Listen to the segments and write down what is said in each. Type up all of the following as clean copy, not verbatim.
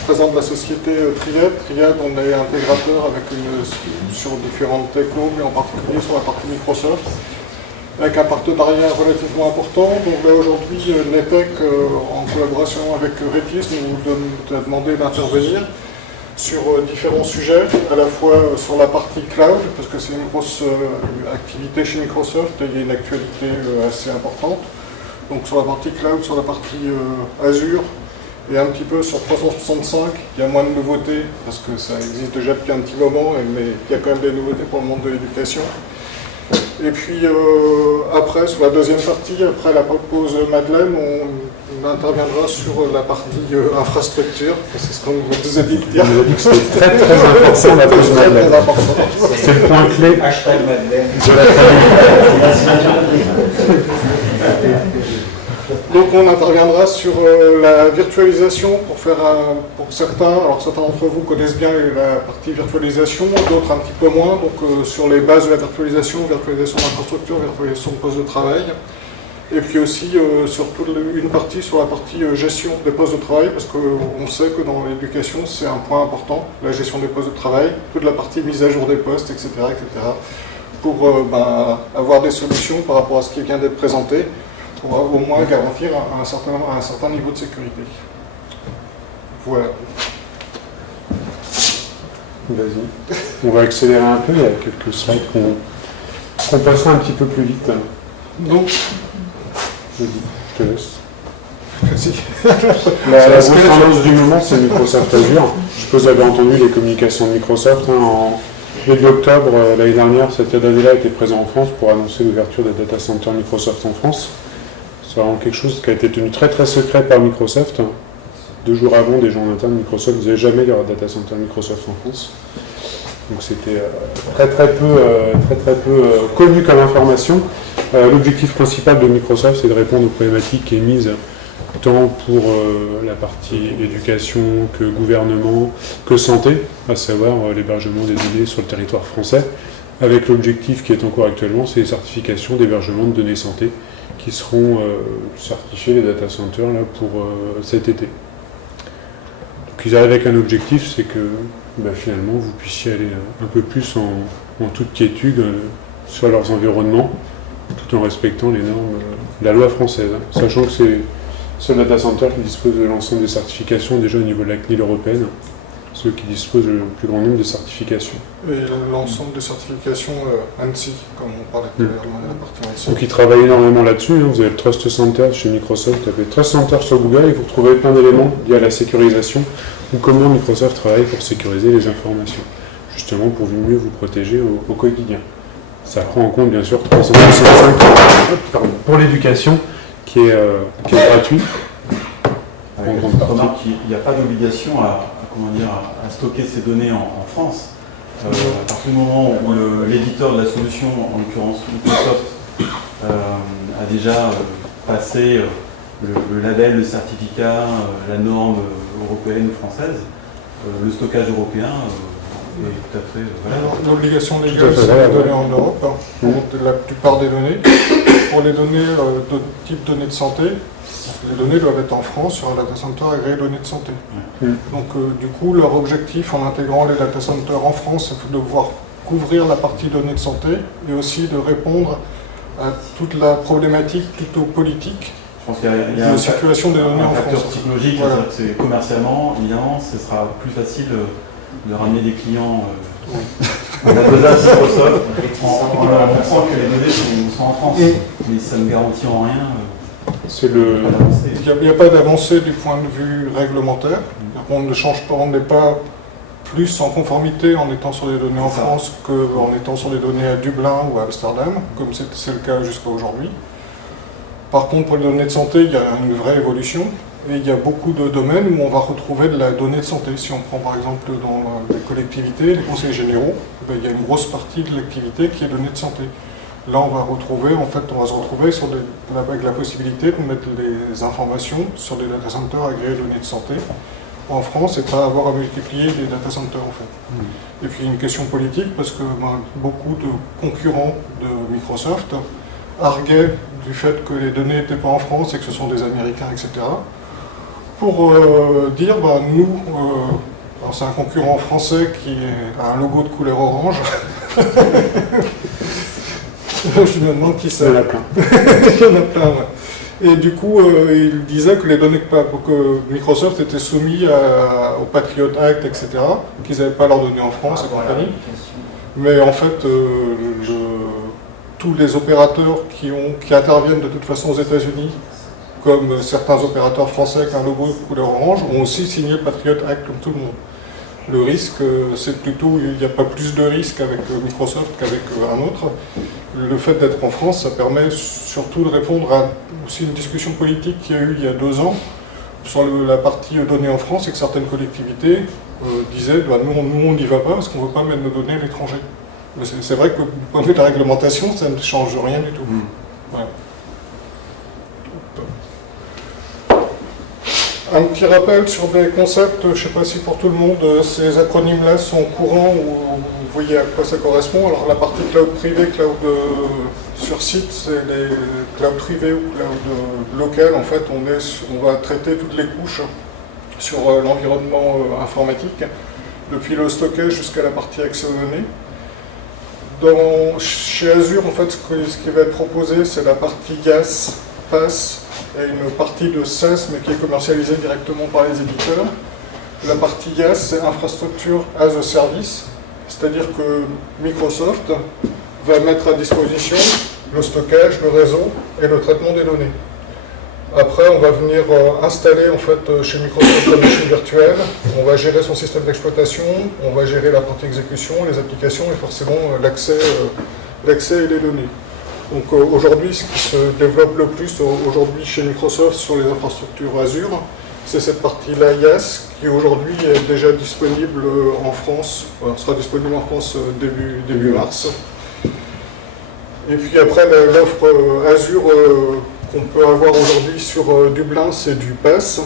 représente la société Triad. Triad, on est intégrateur sur différentes technos, mais en particulier sur la partie Microsoft, avec un partenariat relativement important. Donc là aujourd'hui, Netec, en collaboration avec Retis, nous a demandé d'intervenir sur différents sujets, à la fois sur la partie cloud, parce que c'est une grosse activité chez Microsoft et il y a une actualité assez importante. Donc sur la partie cloud, sur la partie Azure, et un petit peu sur 365, il y a moins de nouveautés, parce que ça existe déjà depuis un petit moment, mais il y a quand même des nouveautés pour le monde de l'éducation. Et puis après, sur la deuxième partie, après la pause Madeleine, on interviendra sur la partie infrastructure. C'est ce qu'on nous a dit de dire. On nous a dit que c'était très très important la pause Madeleine. C'est le point clé. Hashtag Madeleine. Donc on interviendra sur la virtualisation pour certains, alors certains d'entre vous connaissent bien la partie virtualisation, d'autres un petit peu moins, donc sur les bases de la virtualisation d'infrastructure, virtualisation de postes de travail, et puis aussi surtout une partie sur la partie gestion des postes de travail, parce qu'on sait que dans l'éducation c'est un point important, la gestion des postes de travail, toute la partie mise à jour des postes, etc., pour avoir des solutions par rapport à ce qui vient d'être présenté, pour au moins garantir un certain niveau de sécurité. Voilà. Vas-y. On va accélérer un peu, il y a quelques slides qu'on passera un petit peu plus vite. Donc, je te laisse. merci. La grosse tendance du moment, c'est Microsoft Azure. Je suppose que vous avez entendu les communications de Microsoft. En début octobre, l'année dernière, Satya Nadella était présent en France pour annoncer l'ouverture des data centers Microsoft en France. C'est vraiment quelque chose qui a été tenu très très secret par Microsoft. 2 jours avant, des gens en interne de Microsoft ne disaient jamais qu'il y aura data center Microsoft en France. Donc c'était très très peu connu comme information. L'objectif principal de Microsoft, c'est de répondre aux problématiques émises tant pour la partie éducation que gouvernement, que santé, à savoir l'hébergement des données sur le territoire français, avec l'objectif qui est en cours actuellement, c'est les certifications d'hébergement de données santé, qui seront certifiés, les data centers, là, pour cet été. Donc ils arrivent avec un objectif, c'est que finalement vous puissiez aller un peu plus en toute quiétude sur leurs environnements, tout en respectant les normes de la loi française, sachant que c'est ce data center qui dispose de l'ensemble des certifications déjà au niveau de la CNIL européenne, ceux qui disposent le plus grand nombre de certifications. Et l'ensemble des certifications ANSI, comme on parlait tout à l'heure, la partie ANSI. Donc ils travaillent énormément là-dessus. Vous avez le Trust Center chez Microsoft, vous avez le Trust Center sur Google et vous retrouvez plein d'éléments liés à la sécurisation ou comment Microsoft travaille pour sécuriser les informations, justement pour mieux vous protéger au quotidien. Ça prend en compte bien sûr 365 pour l'éducation qui est gratuit. Remarque qu'il n'y a pas d'obligation à stocker ces données en France. À partir du moment où l'éditeur de la solution, en l'occurrence Microsoft, a déjà passé le label, le certificat, la norme européenne ou française, le stockage européen est tout à fait valable. L'obligation légale, c'est les données en Europe, pour la plupart des données. Pour les données de type données de santé, les données doivent être en France sur un data center agréé données de santé. Donc du coup, leur objectif en intégrant les data centers en France, c'est de pouvoir couvrir la partie données de santé et aussi de répondre à toute la problématique plutôt politique. Je pense qu'il y a une situation des données en France. Un facteur psychologique, voilà. C'est commercialement, évidemment, ce sera plus facile de ramener des clients à la Microsoft en leur montrant que les données sont en France. Mais ça ne garantit en rien. Il n'y a pas d'avancée du point de vue réglementaire. On ne change pas, on n'est pas plus en conformité en étant sur des données en France qu'en étant sur des données à Dublin ou à Amsterdam, comme c'est le cas jusqu'à aujourd'hui. Par contre, pour les données de santé, il y a une vraie évolution. Et il y a beaucoup de domaines où on va retrouver de la donnée de santé. Si on prend par exemple dans les collectivités, les conseils généraux, il y a une grosse partie de l'activité qui est donnée de santé. Là, on va se retrouver avec la possibilité de mettre les informations sur des data centers agréés données de santé en France et pas avoir à multiplier les data centers en fait. Et puis une question politique, parce que beaucoup de concurrents de Microsoft arguaient du fait que les données n'étaient pas en France et que ce sont des Américains, etc. pour dire, nous, alors c'est un concurrent français qui a un logo de couleur orange. Je me demande qui c'est. Il y en a plein. Il y en a plein, ouais. Et du coup, il disait que les données que Microsoft était soumis au Patriot Act, etc., qu'ils n'avaient pas leurs données en France et compagnie. Mais en fait, tous les opérateurs qui interviennent de toute façon aux États-Unis, comme certains opérateurs français avec un logo de couleur orange, ont aussi signé le Patriot Act comme tout le monde. Le risque, c'est plutôt, il n'y a pas plus de risque avec Microsoft qu'avec un autre. Le fait d'être en France, ça permet surtout de répondre à aussi une discussion politique qu'il y a eu il y a 2 ans sur la partie données en France et que certaines collectivités disaient nous on n'y va pas parce qu'on ne veut pas mettre nos données à l'étranger. C'est vrai que du point de vue de la réglementation, ça ne change rien du tout. Voilà. Un petit rappel sur des concepts, je ne sais pas si pour tout le monde ces acronymes-là sont courants ou vous voyez à quoi ça correspond. Alors la partie cloud privé, cloud sur site, c'est les cloud privé ou cloud local. En fait, on va traiter toutes les couches sur l'environnement informatique, depuis le stockage jusqu'à la partie accès aux données. Chez Azure, en fait, ce qui va être proposé, c'est la partie IaaS, PaaS, et une partie de SaaS, mais qui est commercialisée directement par les éditeurs. La partie IaaS, c'est Infrastructure as a Service, c'est-à-dire que Microsoft va mettre à disposition le stockage, le réseau et le traitement des données. Après, on va venir installer en fait, chez Microsoft la machine virtuelle, on va gérer son système d'exploitation, on va gérer la partie exécution, les applications et forcément l'accès et les données. Donc aujourd'hui, ce qui se développe le plus aujourd'hui chez Microsoft sur les infrastructures Azure, c'est cette partie-là IaaS qui aujourd'hui est déjà disponible en France, sera disponible en France début mars. Et puis après, l'offre Azure qu'on peut avoir aujourd'hui sur Dublin, c'est du PaaS.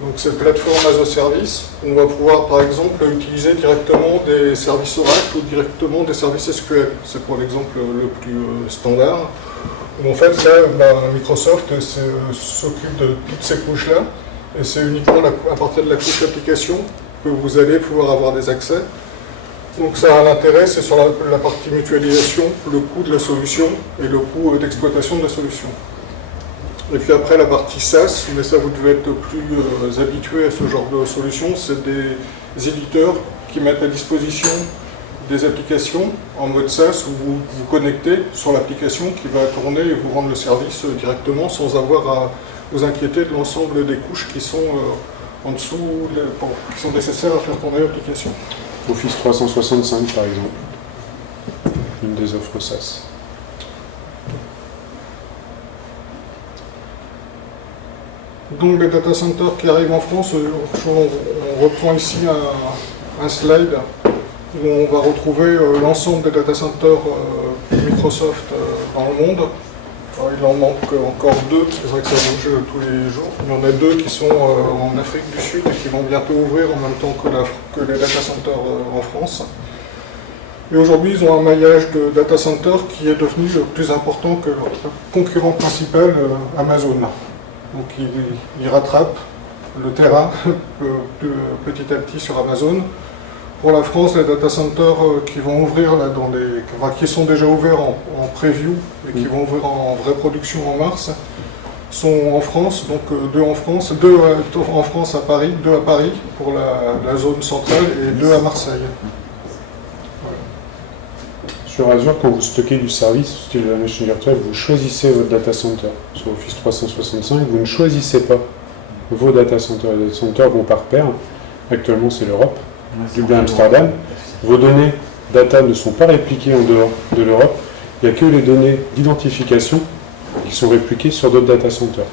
Donc c'est plateforme as a service. On va pouvoir par exemple utiliser directement des services Oracle ou directement des services SQL. C'est pour l'exemple le plus standard. En fait là, Microsoft s'occupe de toutes ces couches-là et c'est uniquement à partir de la couche application que vous allez pouvoir avoir des accès. Donc ça a l'intérêt, c'est sur la partie mutualisation, le coût de la solution et le coût d'exploitation de la solution. Et puis après la partie SaaS, mais ça vous devez être plus habitué à ce genre de solution, c'est des éditeurs qui mettent à disposition des applications en mode SaaS où vous vous connectez sur l'application qui va tourner et vous rendre le service directement sans avoir à vous inquiéter de l'ensemble des couches qui sont en dessous, qui sont nécessaires à faire tourner l'application. Office 365 par exemple, une des offres SaaS. Donc les data centers qui arrivent en France, on reprend ici un slide où on va retrouver l'ensemble des data centers Microsoft dans le monde. Alors, il en manque encore 2, c'est vrai que ça bouge tous les jours. Il y en a 2 qui sont en Afrique du Sud et qui vont bientôt ouvrir en même temps que les data centers en France. Et aujourd'hui, ils ont un maillage de data centers qui est devenu plus important que leur concurrent principal, Amazon. Donc ils rattrapent le terrain petit à petit sur Amazon. Pour la France, les data centers qui vont ouvrir, là, qui sont déjà ouverts en preview et qui vont ouvrir en vraie production en mars, sont en France, donc 2 en France, 2 en France à Paris, 2 à Paris pour la zone centrale et 2 à Marseille. Voilà. Sur Azure, quand vous stockez du service, style de la machine virtuelle, vous choisissez votre data center. Sur Office 365, vous ne choisissez pas vos data centers. Les data centers vont par paire. Actuellement, c'est l'Europe. Dublin, Amsterdam. Vos données data ne sont pas répliquées en dehors de l'Europe. Il n'y a que les données d'identification qui sont répliquées sur d'autres data centers.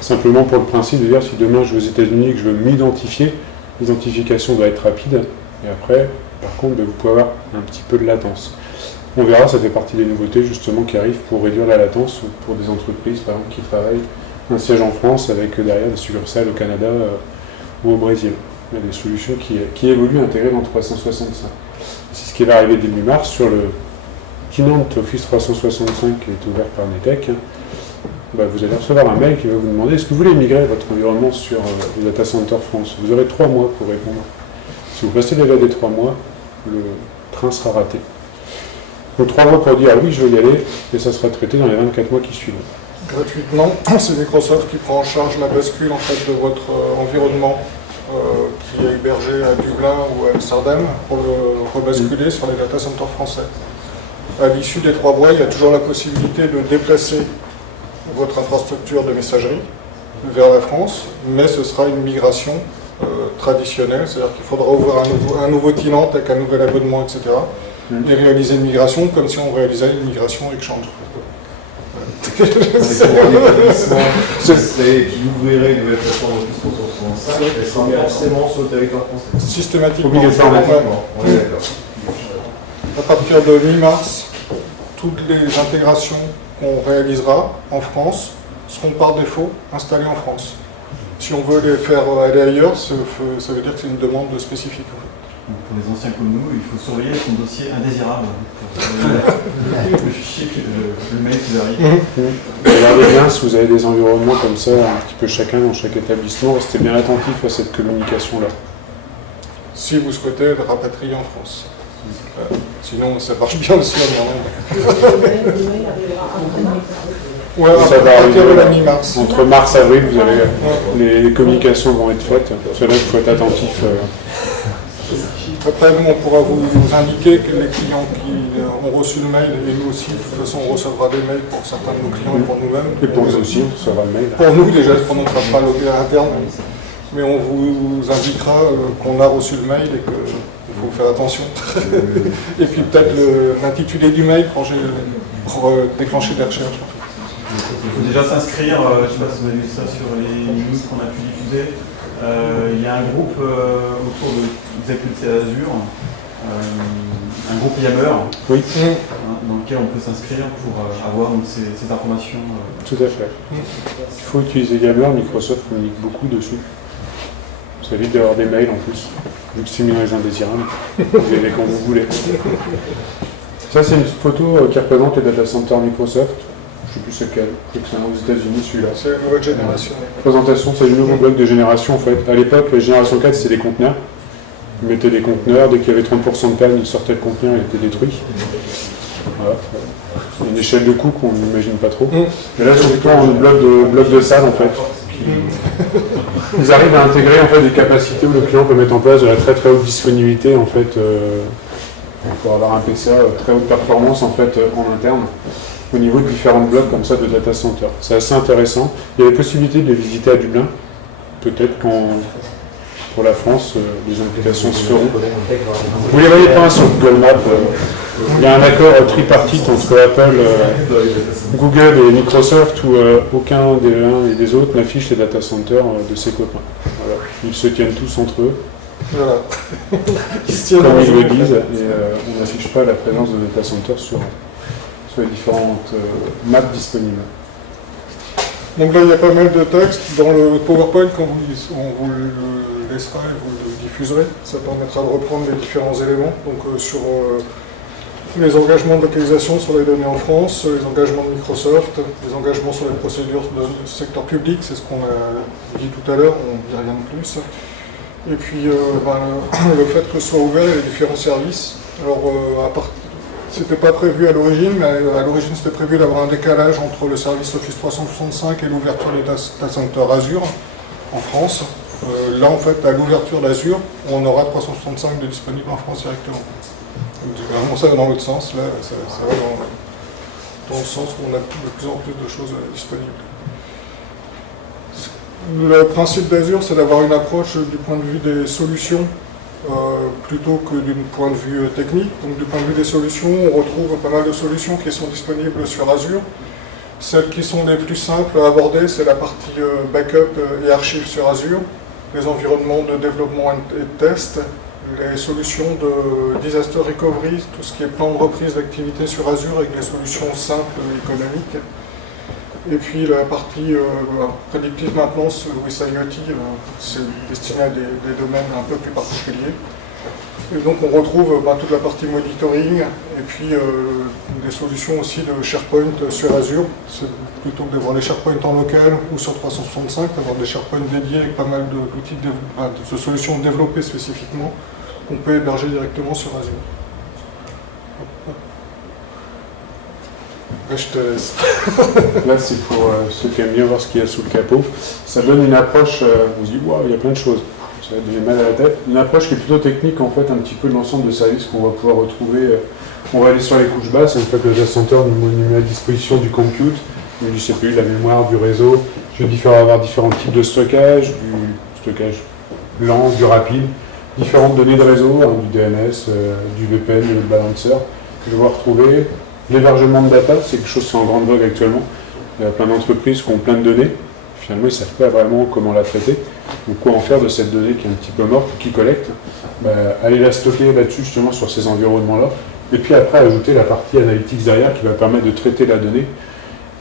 Simplement pour le principe de dire si demain je vais aux États-Unis et que je veux m'identifier, l'identification doit être rapide. Et après, par contre, vous pouvez avoir un petit peu de latence. On verra, ça fait partie des nouveautés justement qui arrivent pour réduire la latence pour des entreprises par exemple qui travaillent un siège en France avec derrière des succursales au Canada ou au Brésil. Il y a des solutions qui évoluent intégrées dans 365. C'est ce qui va arriver début mars sur le Keynote Office 365 qui est ouvert par Netec. vous allez recevoir un mail qui va vous demander est-ce que vous voulez migrer votre environnement sur le Data Center France. Vous aurez 3 mois pour répondre. Si vous passez le délai des 3 mois, le train sera raté. Donc 3 mois pour dire ah oui je veux y aller et ça sera traité dans les 24 mois qui suivent. Gratuitement, c'est Microsoft qui prend en charge la bascule en fait, de votre environnement qui est hébergé à Dublin ou à Amsterdam pour le rebasculer sur les data centers français. À l'issue des 3 mois, il y a toujours la possibilité de déplacer votre infrastructure de messagerie vers la France, mais ce sera une migration traditionnelle, c'est-à-dire qu'il faudra ouvrir un nouveau tenant avec un nouvel abonnement, etc. Et réaliser une migration comme si on réalisait une migration exchange. Qui ouvrirait une nouvelle plateforme Office 365, elle sera forcément sur le territoire français. Systématiquement. Obligatoirement. On est d'accord. À partir de mi-mars, toutes les intégrations qu'on réalisera en France seront par défaut installées en France. Si on veut les faire aller ailleurs, ça veut dire que c'est une demande spécifique. Donc pour les anciens comme nous, il faut surveiller son dossier indésirable. Le fichier, le mail qui arrive. Regardez bien si vous avez des environnements comme ça, un petit peu chacun dans chaque établissement, restez bien attentifs à cette communication-là. Si vous souhaitez le rapatrier en France. Sinon, ça marche bien aussi ouais, ça va arriver de la mi-mars. Entre mars et avril, vous allez, les communications vont être faites. C'est là qu'il faut être attentif. Après, nous, on pourra vous indiquer que les clients qui ont reçu le mail, et nous aussi, de toute façon, on recevra des mails pour certains de nos clients et pour nous-mêmes. Et pour vous aussi, on recevra le mail. Pour nous, déjà, on ne fera pas loguer à l'interne, mais on vous indiquera qu'on a reçu le mail et qu'il faut faire attention. Et puis peut-être l'intitulé du mail pour déclencher des recherches. Il faut déjà s'inscrire, je ne sais pas si vous avez vu ça sur les news qu'on a pu diffuser. Il y a un groupe autour de Executive Azure, un groupe Yammer, oui. Dans lequel on peut s'inscrire pour avoir donc, ces informations. Tout à fait. Il faut utiliser Yammer, Microsoft communique beaucoup dessus. Ça évite d'avoir des mails en plus, vu que c'est mis dans les indésirables. Vous y allez quand vous voulez. Ça, c'est une petite photo qui représente les data centers Microsoft. Je ne sais plus c'est lequel, je crois que c'est aux États-Unis celui-là. C'est la nouvelle génération. Présentation, c'est le nouveau bloc de génération en fait. À l'époque, la génération 4, c'était des conteneurs. Ils mettaient des conteneurs, dès qu'il y avait 30% de panne, ils sortaient le conteneur, il était détruit. Voilà. Une échelle de coût qu'on n'imagine pas trop. Et là, c'est plutôt un bloc de salle en fait. Ils arrivent à intégrer en fait des capacités où le client peut mettre en place de la très très haute disponibilité en fait pour avoir un PCA très haute performance en fait en interne au niveau de différents blocs comme ça de data center. C'est assez intéressant. Il y a la possibilité de les visiter à Dublin. Peut-être pour la France, les implications se feront. Vous les voyez pas sur Google Maps. Il y a un accord tripartite entre Apple, Google et Microsoft où aucun des uns et des autres n'affiche les data centers de ses copains. Voilà. Ils se tiennent tous entre eux. Voilà. Comme ils le disent, et on n'affiche pas la présence de data centers sur les différentes maps disponibles. Donc là, il y a pas mal de textes. Dans le PowerPoint, quand on vous le laissera et vous le diffuserez, ça permettra de reprendre les différents éléments. Donc sur les engagements de localisation sur les données en France, les engagements de Microsoft, les engagements sur les procédures de secteur public, c'est ce qu'on a dit tout à l'heure, on ne dit rien de plus. Et puis le fait que ce soit ouvert et les différents services. Alors c'était pas prévu à l'origine, mais à l'origine c'était prévu d'avoir un décalage entre le service Office 365 et l'ouverture des data centers Azure en France. Là en fait, à l'ouverture d'Azure, on aura 365 de disponibles en France directement. Donc, vraiment ça va dans l'autre sens, là ça va dans le sens où on a de plus en plus de choses disponibles. Le principe d'Azure, c'est d'avoir une approche du point de vue des solutions plutôt que du point de vue technique. Donc du point de vue des solutions, on retrouve pas mal de solutions qui sont disponibles sur Azure. Celles qui sont les plus simples à aborder, c'est la partie backup et archives sur Azure, les environnements de développement et de test, les solutions de disaster recovery, tout ce qui est plan de reprise d'activité sur Azure avec des solutions simples et économiques. Et puis la partie predictive maintenance with IoT, c'est destiné à des domaines un peu plus particuliers. Et donc on retrouve toute la partie monitoring et puis des solutions aussi de SharePoint sur Azure. Plutôt que d'avoir des SharePoint en local ou sur 365, avoir des SharePoint dédiés avec pas mal d'outils de solutions développées spécifiquement qu'on peut héberger directement sur Azure. Là, je te laisse. Là, c'est pour ceux qui aiment bien voir ce qu'il y a sous le capot. Ça donne une approche, on se dit, waouh, il y a plein de choses. Ça va donner mal à la tête. Une approche qui est plutôt technique, en fait, un petit peu de l'ensemble de services qu'on va pouvoir retrouver. On va aller sur les couches basses, une fois que le data center nous met à disposition du compute, du CPU, de la mémoire, du réseau. Je vais avoir différents types de stockage, du stockage lent, du rapide, différentes données de réseau, du DNS, du VPN, du load balancer, que je vais retrouver. L'hébergement de data, c'est quelque chose qui est en grande vogue actuellement. Il y a plein d'entreprises qui ont plein de données. Finalement, ils ne savent pas vraiment comment la traiter. Donc, quoi en faire de cette donnée qui est un petit peu morte, qui collecte, aller la stocker là-dessus, justement, sur ces environnements-là. Et puis après, ajouter la partie analytics derrière qui va permettre de traiter la donnée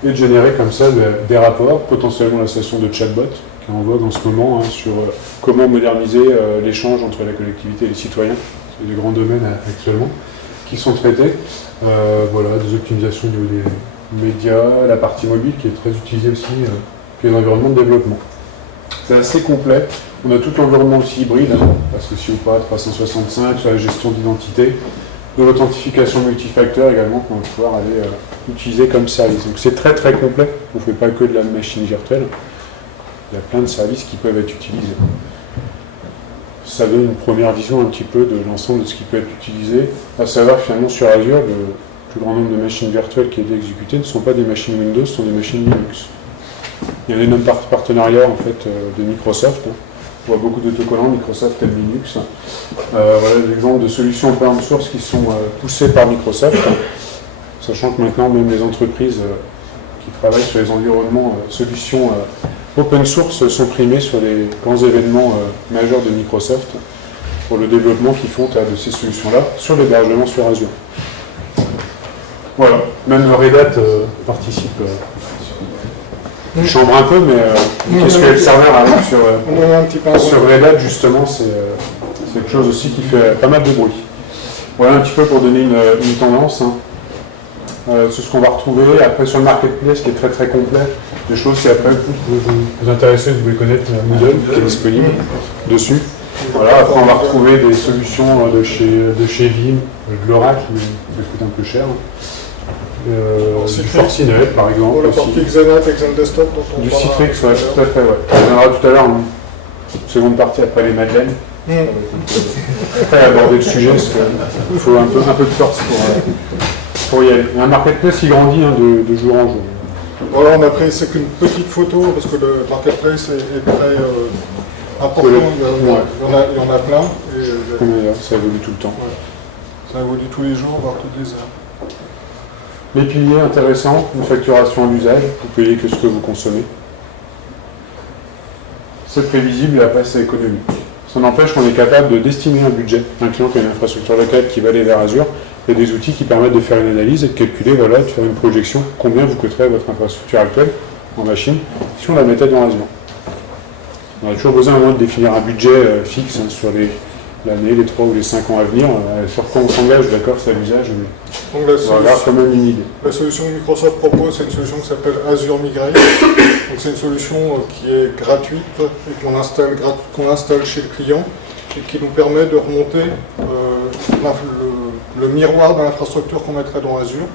et de générer comme ça des rapports, potentiellement la station de chatbot, qui est en vogue en ce moment, sur comment moderniser l'échange entre la collectivité et les citoyens. C'est des grands domaines actuellement qui sont traités. Voilà, des optimisations au niveau des médias, la partie mobile qui est très utilisée aussi, puis les environnements de développement. C'est assez complet. On a tout l'environnement aussi hybride, parce que si ou pas 365, sur la gestion d'identité, de l'authentification multifacteur également qu'on va pouvoir aller utiliser comme service. Donc c'est très très complet. On ne fait pas que de la machine virtuelle. Il y a plein de services qui peuvent être utilisés. Ça donne une première vision un petit peu de l'ensemble de ce qui peut être utilisé. À savoir finalement sur Azure, le plus grand nombre de machines virtuelles qui ont été exécutées ne sont pas des machines Windows, ce sont des machines Linux. Il y a un énorme partenariat en fait de Microsoft. On voit beaucoup d'autocollants Microsoft et Linux. Voilà des exemples de solutions open source qui sont poussées par Microsoft, sachant que maintenant même les entreprises qui travaillent sur les environnements solutions open source sont primées sur les grands événements majeurs de Microsoft pour le développement qu'ils font de ces solutions-là sur l'hébergement sur Azure. Voilà, même Red Hat participe. Chambre un peu, mais qu'est-ce que le serveur arrive sur Red Hat, justement, c'est quelque chose aussi qui fait pas mal de bruit. Voilà un petit peu pour donner une tendance. C'est ce qu'on va retrouver après sur le marketplace qui est très très complet. Des choses qui après vous intéresser, vous pouvez connaître Moodle qui est disponible dessus. Voilà, après on va retrouver des solutions de chez Vim, de l'Oracle, mais ça coûte un peu cher. Du Fortinet par exemple. Pour la partie Xenat et Xendesktop dont on du Citrix, ouais, tout à fait. Ouais. On verra tout à l'heure une seconde partie après les Madeleines. Après aborder le sujet, parce qu'il faut un peu de force pour y aller. Il y a un marketplace qui grandit de jour en jour. Voilà, on a pris, c'est qu'une petite photo, parce que le marketplace est très important, il y en a plein. Et, ça évolue tout le temps. Ouais. Ça évolue tous les jours, voire toutes les heures. Les piliers intéressants, une facturation à l'usage, vous payez que ce que vous consommez. C'est prévisible et après c'est économique. Ça n'empêche qu'on est capable de destiner un budget. Un client qui a une infrastructure locale qui va aller vers Azure, il y a des outils qui permettent de faire une analyse et de calculer, voilà, de faire une projection, combien vous coûterait votre infrastructure actuelle en machine si on la mettait dans Azure. On a toujours besoin au moins de définir un budget fixe sur l'année, les 3 ou les 5 ans à venir. Sur quoi on s'engage, d'accord, c'est à l'usage, mais donc on va avoir quand même une idée. La solution que Microsoft propose, c'est une solution qui s'appelle Azure Migrate. Donc c'est une solution qui est gratuite et qu'on installe chez le client et qui nous permet de remonter le miroir de l'infrastructure qu'on mettrait dans Azure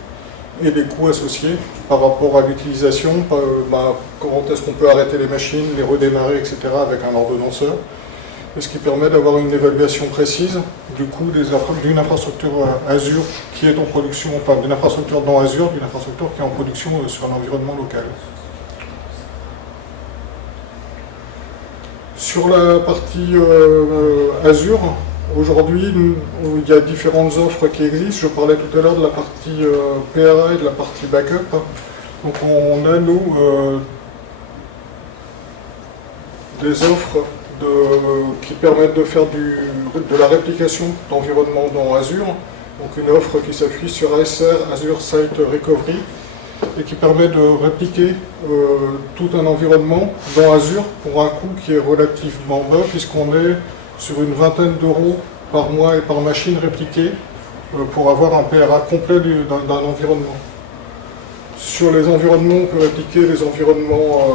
et les coûts associés par rapport à l'utilisation, comment est-ce qu'on peut arrêter les machines, les redémarrer, etc. avec un ordonnanceur. Et ce qui permet d'avoir une évaluation précise du coût d'une infrastructure Azure qui est en production, enfin d'une infrastructure dans Azure, d'une infrastructure qui est en production sur un environnement local. Sur la partie Azure, aujourd'hui, il y a différentes offres qui existent. Je parlais tout à l'heure de la partie PRA et de la partie backup. Donc on a, nous, des offres qui permettent de faire de la réplication d'environnement dans Azure. Donc une offre qui s'appuie sur ASR, Azure Site Recovery, et qui permet de répliquer tout un environnement dans Azure pour un coût qui est relativement bas, puisqu'on est sur une vingtaine d'euros par mois et par machine répliquée pour avoir un PRA complet d'un environnement. Sur les environnements, on peut répliquer les environnements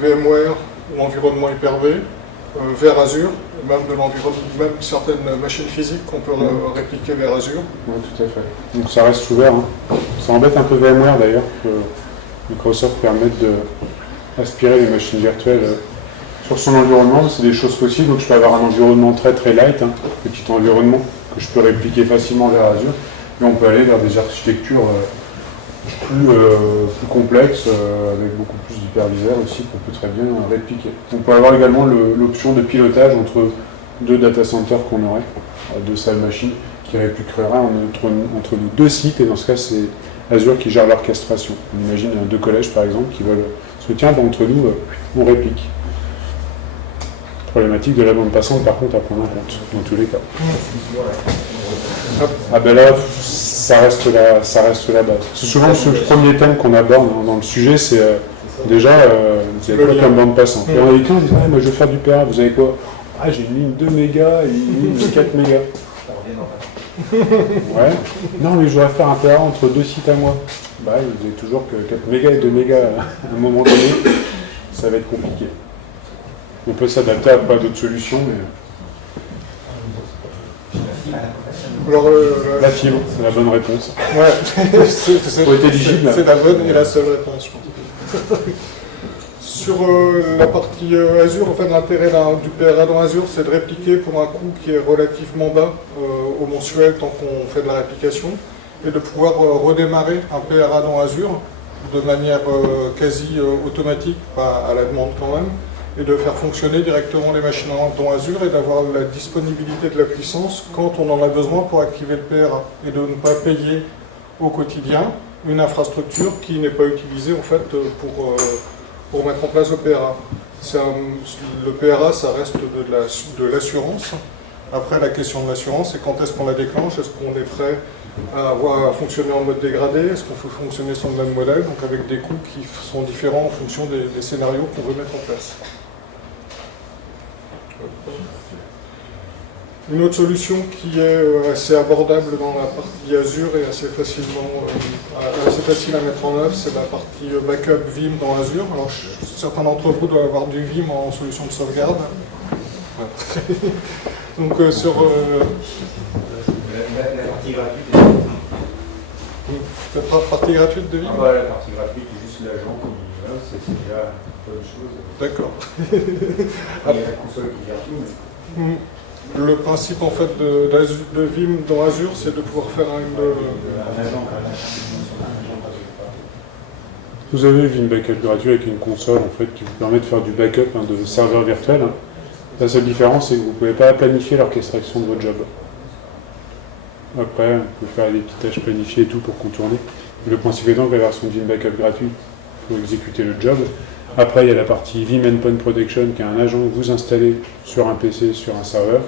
VMware ou environnement Hyper-V, vers Azure, même certaines machines physiques qu'on peut répliquer vers Azure. Oui, tout à fait. Donc ça reste ouvert. Hein. Ça embête un peu VMware d'ailleurs que Microsoft permette d'aspirer les machines virtuelles sur son environnement. C'est des choses possibles. Donc je peux avoir un environnement très très light, hein, petit environnement que je peux répliquer facilement vers Azure. Mais on peut aller vers des architectures plus complexes, avec beaucoup plus d'hyperviseurs aussi, qu'on peut très bien répliquer. On peut avoir également l'option de pilotage entre deux data centers qu'on aurait, deux salles machines, qui répliqueraient entre nos deux sites, et dans ce cas, c'est Azure qui gère l'orchestration. On imagine deux collèges, par exemple, qui veulent se dire, entre nous, on réplique. Problématique de la bande passante, par contre, à prendre en compte, dans tous les cas. Ah ben là, ça reste la base. C'est souvent ce premier thème qu'on aborde dans le sujet, c'est déjà, vous avez quoi comme bande passante. Et on a dit, on dit, moi je veux faire du PRA, vous avez quoi? Ah, j'ai une ligne 2 mégas et une ligne de 4 mégas. Ouais. Non, mais je voudrais faire un PRA entre deux sites à moi. Bah, vous avez toujours que 4 mégas et 2 mégas à un moment donné, ça va être compliqué. On peut s'adapter à pas d'autres solutions, mais... Alors, la fibre, c'est la bonne réponse. Ouais, c'est la bonne et la seule réponse, je pense. Sur la partie Azure, en fait, l'intérêt du PRA dans Azure, c'est de répliquer pour un coût qui est relativement bas au mensuel tant qu'on fait de la réplication, et de pouvoir redémarrer un PRA dans Azure de manière quasi automatique, pas à la demande quand même, et de faire fonctionner directement les machines dans Azure et d'avoir la disponibilité de la puissance quand on en a besoin pour activer le PRA, et de ne pas payer au quotidien une infrastructure qui n'est pas utilisée en fait pour mettre en place le PRA. Le PRA, ça reste de l'assurance. Après, la question de l'assurance, c'est quand est-ce qu'on la déclenche? Est-ce qu'on est prêt à fonctionner en mode dégradé? Est-ce qu'on peut fonctionner sur le même modèle? Donc avec des coûts qui sont différents en fonction des scénarios qu'on veut mettre en place. Une autre solution qui est assez abordable dans la partie Azure et assez facile à mettre en œuvre, c'est la partie backup Vim dans Azure. Alors, certains d'entre vous doivent avoir du Vim en solution de sauvegarde. Ouais. Donc sur... La partie gratuite est... La partie gratuite de Vim? Ah bah, la partie gratuite est juste l'agent qui... Voilà, c'est déjà une bonne chose. D'accord. Il y a la console qui gère tout, mais... Le principe en fait de Vim dans Azure, c'est de pouvoir faire Vous avez Vim Backup gratuit avec une console en fait qui vous permet de faire du backup de serveurs virtuels. La seule différence, c'est que vous ne pouvez pas planifier l'orchestration de votre job. Après, vous pouvez faire des petites tâches planifiées et tout pour contourner. Le principe étant que la version de Vim Backup gratuit pour exécuter le job. Après, il y a la partie Vim Endpoint Protection, qui est un agent que vous installez sur un PC, sur un serveur.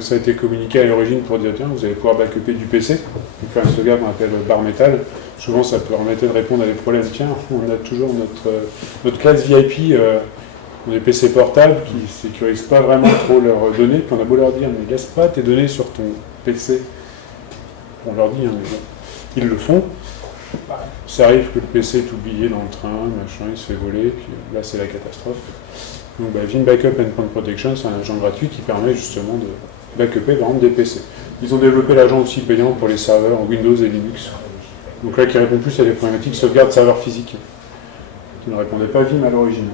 Ça a été communiqué à l'origine pour dire, tiens, vous allez pouvoir backuper du PC, donc faire une sauvegarde qu'on appelle bare metal. Souvent, ça permettait de répondre à des problèmes. Tiens, on a toujours notre classe VIP, des PC portables qui ne sécurisent pas vraiment trop leurs données, puis on a beau leur dire, ne laisse pas tes données sur ton PC. On leur dit, hein, mais bon, ils le font. Ça arrive que le PC est oublié dans le train, machin, il se fait voler, puis là c'est la catastrophe. Donc Vim Backup Endpoint Protection, c'est un agent gratuit qui permet justement de backuper par exemple des PC. Ils ont développé l'agent aussi payant pour les serveurs Windows et Linux. Donc là qui répond plus à des problématiques sauvegarde serveur physique, qui ne répondait pas à Vim à l'origine.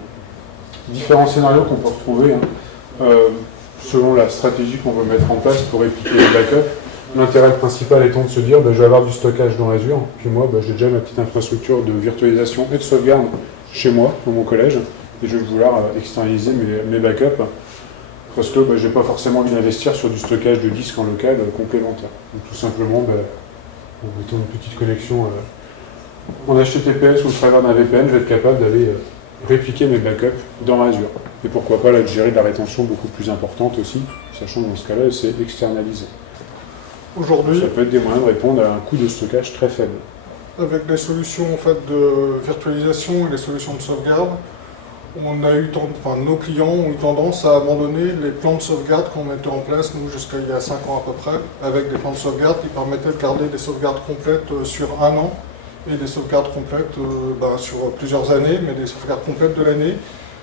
Différents scénarios qu'on peut retrouver selon la stratégie qu'on veut mettre en place pour répliquer les backups. L'intérêt principal étant de se dire, je vais avoir du stockage dans Azure, puis moi, j'ai déjà ma petite infrastructure de virtualisation et de sauvegarde chez moi, dans mon collège, et je vais vouloir externaliser mes backups, parce que je n'ai pas forcément envie d'investir sur du stockage de disques en local complémentaire. Donc tout simplement, en mettant une petite connexion en HTTPS ou au travers d'un VPN, je vais être capable d'aller répliquer mes backups dans Azure. Et pourquoi pas là, de gérer de la rétention beaucoup plus importante aussi, sachant que dans ce cas-là, c'est externalisé. Aujourd'hui, ça peut être des moyens de répondre à un coût de stockage très faible. Avec les solutions en fait, de virtualisation et les solutions de sauvegarde, nos clients ont eu tendance à abandonner les plans de sauvegarde qu'on mettait en place, nous, jusqu'à il y a 5 ans à peu près, avec des plans de sauvegarde qui permettaient de garder des sauvegardes complètes sur un an et des sauvegardes complètes sur plusieurs années, mais des sauvegardes complètes de l'année,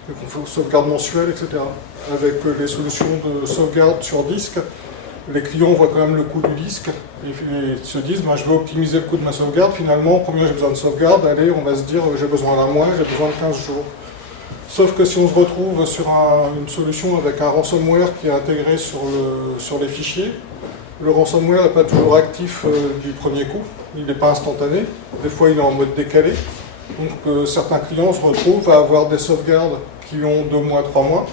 des sauvegardes mensuelles, etc. Avec les solutions de sauvegarde sur disque, les clients voient quand même le coût du disque et se disent je veux optimiser le coût de ma sauvegarde, finalement combien j'ai besoin de sauvegarde, allez on va se dire j'ai besoin d'un mois, j'ai besoin de 15 jours. Sauf que si on se retrouve sur une solution avec un ransomware qui est intégré sur les fichiers, le ransomware n'est pas toujours actif du premier coup, il n'est pas instantané, des fois il est en mode décalé, donc certains clients se retrouvent à avoir des sauvegardes qui ont 2 mois, 3 mois,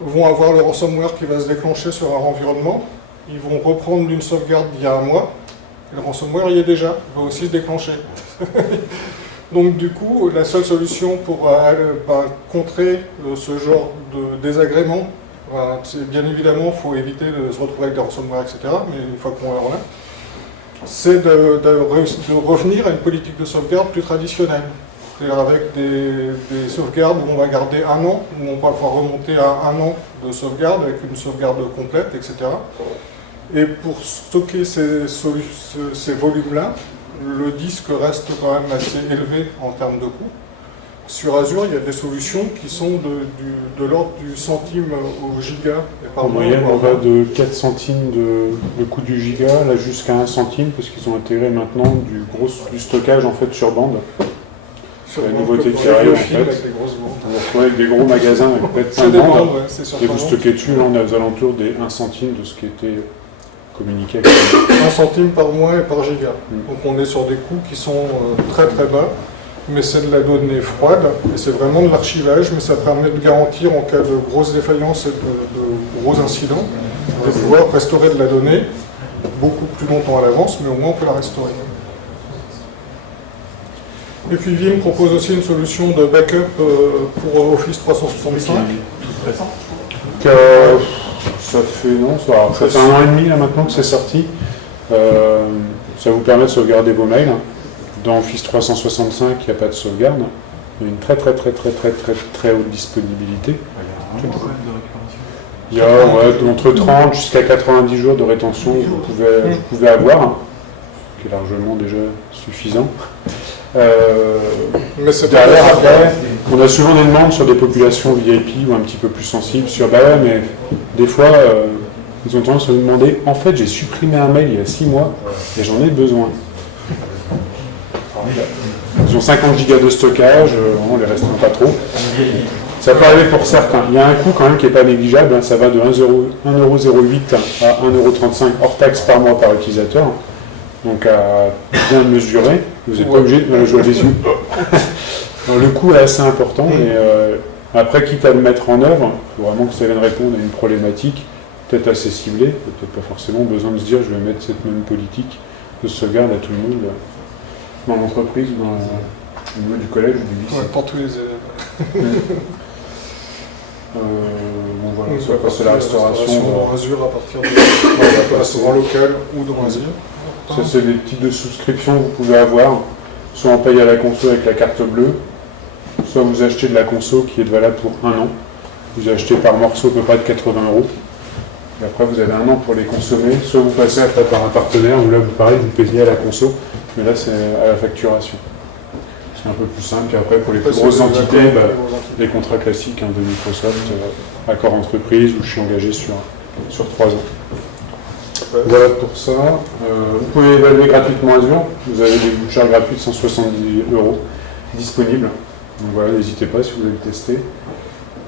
vont avoir le ransomware qui va se déclencher sur leur environnement, ils vont reprendre une sauvegarde d'il y a un mois, et le ransomware y est déjà, il va aussi se déclencher. Donc du coup, la seule solution pour contrer ce genre de désagrément, c'est bien évidemment, il faut éviter de se retrouver avec des ransomware, etc., mais une fois qu'on est là, c'est de revenir à une politique de sauvegarde plus traditionnelle. C'est-à-dire avec des sauvegardes où on va garder un an, où on va pouvoir remonter à un an de sauvegarde avec une sauvegarde complète, etc. Et pour stocker ces volumes-là, le disque reste quand même assez élevé en termes de coût. Sur Azure, il y a des solutions qui sont de l'ordre du centime au giga. En moyenne, on va de 4 centimes de coût du giga, là jusqu'à 1 centime, parce qu'ils ont intégré maintenant du stockage en fait sur bande. C'est la nouveauté qui arrive en fait. On va retrouver avec des gros magasins avec peut-être plein de bandes. Et vous stockez dessus, là on est aux alentours des 1 centime de ce qui était communiqué avec 1 centime par mois et par giga. Donc on est sur des coûts qui sont très très bas, mais c'est de la donnée froide, et c'est vraiment de l'archivage, mais ça permet de garantir en cas de grosses défaillances et de gros incidents, de pouvoir restaurer de la donnée beaucoup plus longtemps à l'avance, mais au moins on peut la restaurer. Et puis Vim propose aussi une solution de backup pour Office 365. Ça fait 1 an et demi là, maintenant que c'est sorti. Ça vous permet de sauvegarder vos mails. Dans Office 365, il n'y a pas de sauvegarde. Il y a une très haute disponibilité. Il y a entre 30 jusqu'à 90 jours de rétention que vous pouvez avoir, qui est largement déjà suffisant. Mais c'est derrière, après, on a souvent des demandes sur des populations VIP ou un petit peu plus sensibles sur mais des fois, ils ont tendance à nous demander en fait, j'ai supprimé un mail il y a 6 mois et j'en ai besoin. Ils ont 50 gigas de stockage, on les restreint pas trop. Ça peut arriver pour certains. Il y a un coût quand même qui n'est pas négligeable, ça va de 1,08€ à 1,35€ hors taxe par mois par utilisateur. Donc à bien mesurer, vous n'êtes pas obligé de me jouer les yeux. Le coût est assez important, mais après, quitte à le mettre en œuvre, il faut vraiment que ça vienne répondre à une problématique, peut-être assez ciblée, peut-être pas forcément besoin de se dire je vais mettre cette même politique de sauvegarde à tout le monde dans l'entreprise, au niveau du collège ou du lycée. Pour tous les élèves. Bon voilà, ça va passer la restauration dans Azure à partir de restaurant local ou dans Azure. Ça, c'est des types de souscriptions que vous pouvez avoir. Soit on paye à la conso avec la carte bleue, soit vous achetez de la conso qui est valable pour 1 an. Vous achetez par morceau à peu près de 80€. Et après, vous avez 1 an pour les consommer. Soit vous passez après par un partenaire, où là, vous payez à la conso, mais là, c'est à la facturation. C'est un peu plus simple. Et après, pour les plus grosses entités, les contrats classiques de Microsoft, accord entreprise, où je suis engagé sur 3 ans. Voilà pour ça. Vous pouvez évaluer gratuitement Azure. Vous avez des vouchers gratuits de 170€ disponibles. Donc voilà, n'hésitez pas si vous voulez le tester.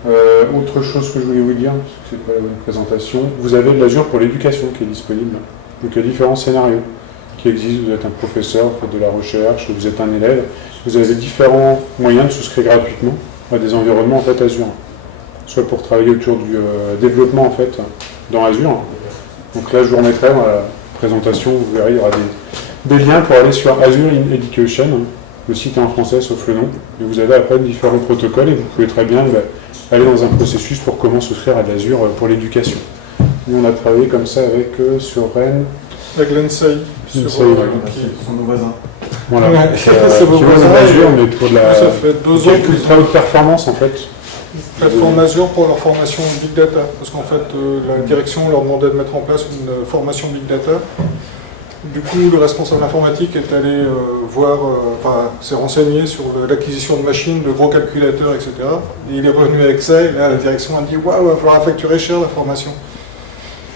Autre chose que je voulais vous dire, parce que c'est pas la bonne présentation, vous avez de l'Azure pour l'éducation qui est disponible. Donc il y a différents scénarios qui existent. Vous êtes un professeur, vous faites de la recherche, vous êtes un élève. Vous avez différents moyens de souscrire gratuitement à des environnements en fait Azure. Soit pour travailler autour du développement en fait dans Azure. Donc là, je vous remettrai dans la présentation, vous verrez, il y aura des liens pour aller sur Azure in Education. Le site est en français, sauf le nom. Et vous avez après différents protocoles et vous pouvez très bien aller dans un processus pour comment souscrire à de l'Azure pour l'éducation. Nous, on a travaillé comme ça avec sur Rennes. Avec l'ENSAI. Sont nos voisins. Voilà. Ouais, c'est beaucoup Qui ça. Azure, mais pour de la Ça fait 2 ans que très haute performance en fait. plateforme Azure pour leur formation Big Data, parce qu'en fait la direction leur demandait de mettre en place une formation Big Data. Du coup, le responsable informatique est allé s'est renseigné sur l'acquisition de machines, de gros calculateurs, etc. Et il est revenu avec ça, et là la direction a dit « Waouh, il va falloir facturer cher la formation ».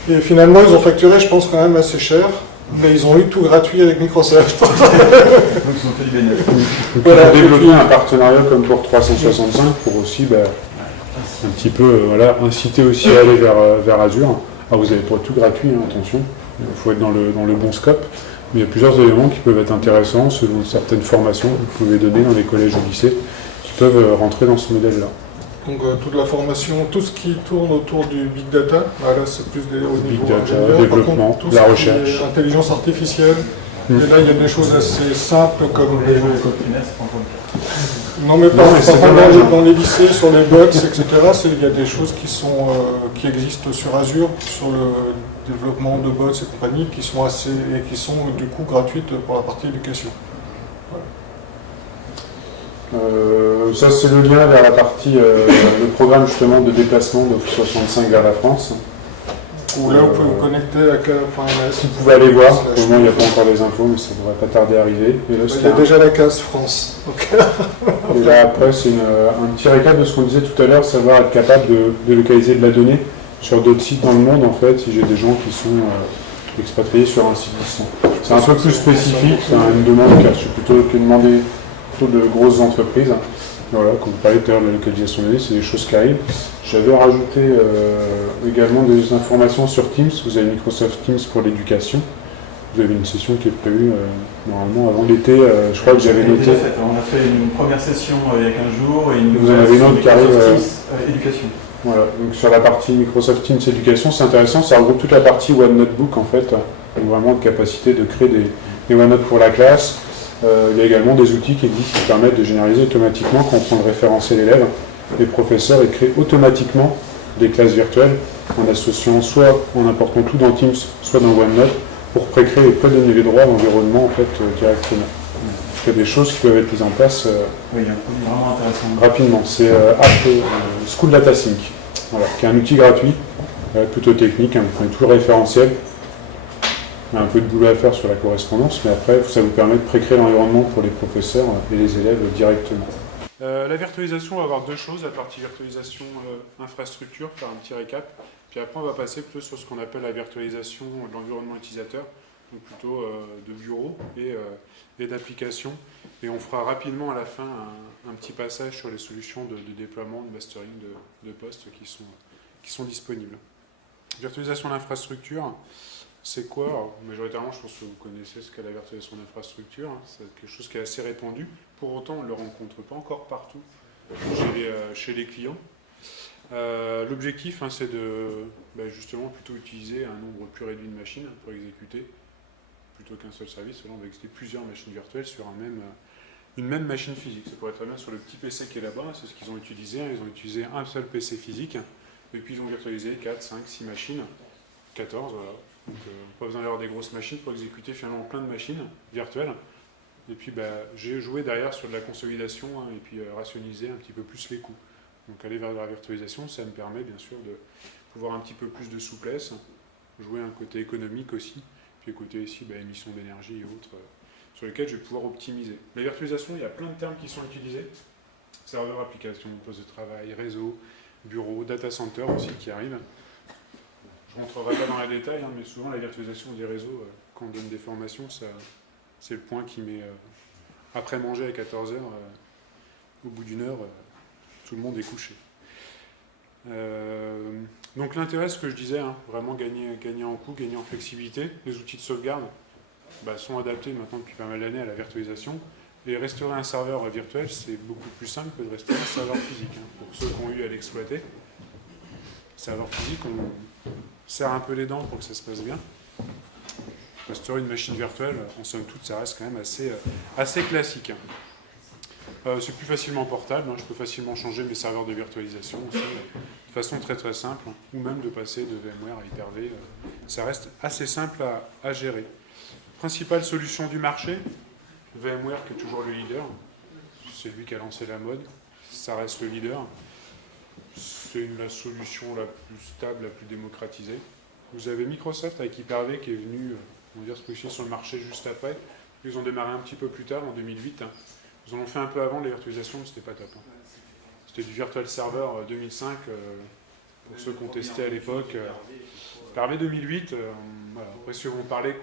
Et finalement, ils ont facturé, je pense, quand même assez cher, mais ils ont eu tout gratuit avec Microsoft. Donc ils ont fait du bénéfice. Voilà, Pour développer et puis- un partenariat comme pour 365 pour aussi un petit peu inciter aussi à aller vers Azure. Alors vous n'avez pas tout gratuit, hein, attention, il faut être dans le bon scope, mais il y a plusieurs éléments qui peuvent être intéressants selon certaines formations que vous pouvez donner dans les collèges ou lycées qui peuvent rentrer dans ce modèle-là. Donc toute la formation, tout ce qui tourne autour du Big Data, là c'est plus au Big niveau Data, ingénieur. développement, Par contre, tout la ce qui recherche. est intelligence artificielle, et là il y a des choses assez simples comme... Les jeux d'école primaire, c'est pas encore le cas. Non mais Non, mais c'est par contre, dommage, hein. dans les lycées, sur les bots, etc., il y a des choses qui existent sur Azure, sur le développement de bots et compagnie, qui sont du coup gratuites pour la partie éducation. Ça c'est le lien vers la partie, le programme justement de déplacement d'Office 65 vers la France. Où là vous pouvez vous connecter à k.ms. Vous pouvez aller voir, pour le moment il n'y a pas encore les infos, mais ça ne devrait pas tarder à arriver. Et là, Il y a déjà la case France. Donc, Et là, après, c'est un petit récap de ce qu'on disait tout à l'heure, savoir être capable de localiser de la donnée sur d'autres sites dans le monde, en fait, si j'ai des gens qui sont expatriés sur un site distant. C'est un peu plus spécifique, c'est une demande, car je suis plutôt que demander plutôt de grosses entreprises. Voilà, comme vous parliez tout à l'heure de la localisation de données, c'est des choses qui arrivent. J'avais rajouté également des informations sur Teams. Vous avez Microsoft Teams pour l'éducation. Vous avez une session qui est prévue normalement avant l'été. Je crois que j'avais noté. On a fait une première session il y a 15 jours et une Vous en avez une autre qui arrive. éducation. Voilà, donc sur la partie Microsoft Teams Éducation, c'est intéressant, ça regroupe toute la partie OneNotebook en fait, donc vraiment de capacité de créer des OneNote pour la classe. Il y a également des outils qui existent qui permettent de généraliser automatiquement quand on prend le référentiel élève. Les professeurs ils créent automatiquement des classes virtuelles en associant soit en important tout dans Teams, soit dans OneNote pour pré-créer et prédonner les droits d'environnement en fait directement. Il y a des choses qui peuvent être mises en place Oui, il y a un produit vraiment intéressant. rapidement. C'est School Data Sync, voilà, qui est un outil gratuit, plutôt technique, hein, vous prenez tout le référentiel. Il y a un peu de boulot à faire sur la correspondance, mais après, ça vous permet de précréer l'environnement pour les professeurs et les élèves directement. La virtualisation, on va avoir deux choses. La partie virtualisation infrastructure, faire un petit récap. Puis après, on va passer plutôt sur ce qu'on appelle la virtualisation de l'environnement utilisateur, donc plutôt de bureau et d'applications. Et on fera rapidement à la fin un petit passage sur les solutions de déploiement, de mastering de postes qui sont disponibles. Virtualisation d'infrastructure. C'est quoi? Alors, majoritairement, je pense que vous connaissez ce qu'est la virtualisation d'infrastructure. Hein. C'est quelque chose qui est assez répandu. Pour autant, on ne le rencontre pas encore partout chez les clients. L'objectif, hein, c'est de justement plutôt utiliser un nombre plus réduit de machines pour exécuter, plutôt qu'un seul service. Là, on va exécuter plusieurs machines virtuelles sur une même machine physique. Ça pourrait être très bien sur le petit PC qui est là-bas. C'est ce qu'ils ont utilisé. Ils ont utilisé un seul PC physique. Et puis, ils ont virtualisé 4, 5, 6 machines. 14, voilà. Donc, pas besoin d'avoir des grosses machines pour exécuter finalement plein de machines virtuelles. Et puis, j'ai joué derrière sur de la consolidation hein, et puis rationaliser un petit peu plus les coûts. Donc, aller vers la virtualisation, ça me permet bien sûr de pouvoir un petit peu plus de souplesse, jouer un côté économique aussi, puis côté ici émissions d'énergie et autres, sur lesquels je vais pouvoir optimiser. La virtualisation, il y a plein de termes qui sont utilisés. Serveur, application, poste de travail, réseau, bureau, data center aussi qui arrivent. Je ne rentrerai pas dans les détails, hein, mais souvent la virtualisation des réseaux, quand on donne des formations, c'est le point qui met, après manger à 14h, au bout d'une heure, tout le monde est couché. Donc l'intérêt, ce que je disais, hein, vraiment gagner en coût, gagner en flexibilité. Les outils de sauvegarde sont adaptés maintenant depuis pas mal d'années à la virtualisation. Et restaurer un serveur virtuel, c'est beaucoup plus simple que de restaurer un serveur physique. Hein, pour ceux qui ont eu à l'exploiter, serveur physique, on serre un peu les dents pour que ça se passe bien. Restaurer une machine virtuelle, en somme toute, ça reste quand même assez classique. C'est plus facilement portable, hein, je peux facilement changer mes serveurs de virtualisation aussi, de façon très très simple, hein, ou même de passer de VMware à Hyper-V. Ça reste assez simple à gérer. Principale solution du marché, VMware qui est toujours le leader. C'est lui qui a lancé la mode. Ça reste le leader. C'est la solution la plus stable, la plus démocratisée. Vous avez Microsoft avec Hyper-V qui est venu on va dire, se positionner sur le marché juste après. Ils ont démarré un petit peu plus tard, en 2008. Ils en ont fait un peu avant les virtualisations, mais c'était pas top. C'était du Virtual Server 2005, pour ceux qui ont testé à l'époque. Hyper-V 2008, voilà. Après ceux qui ont parlé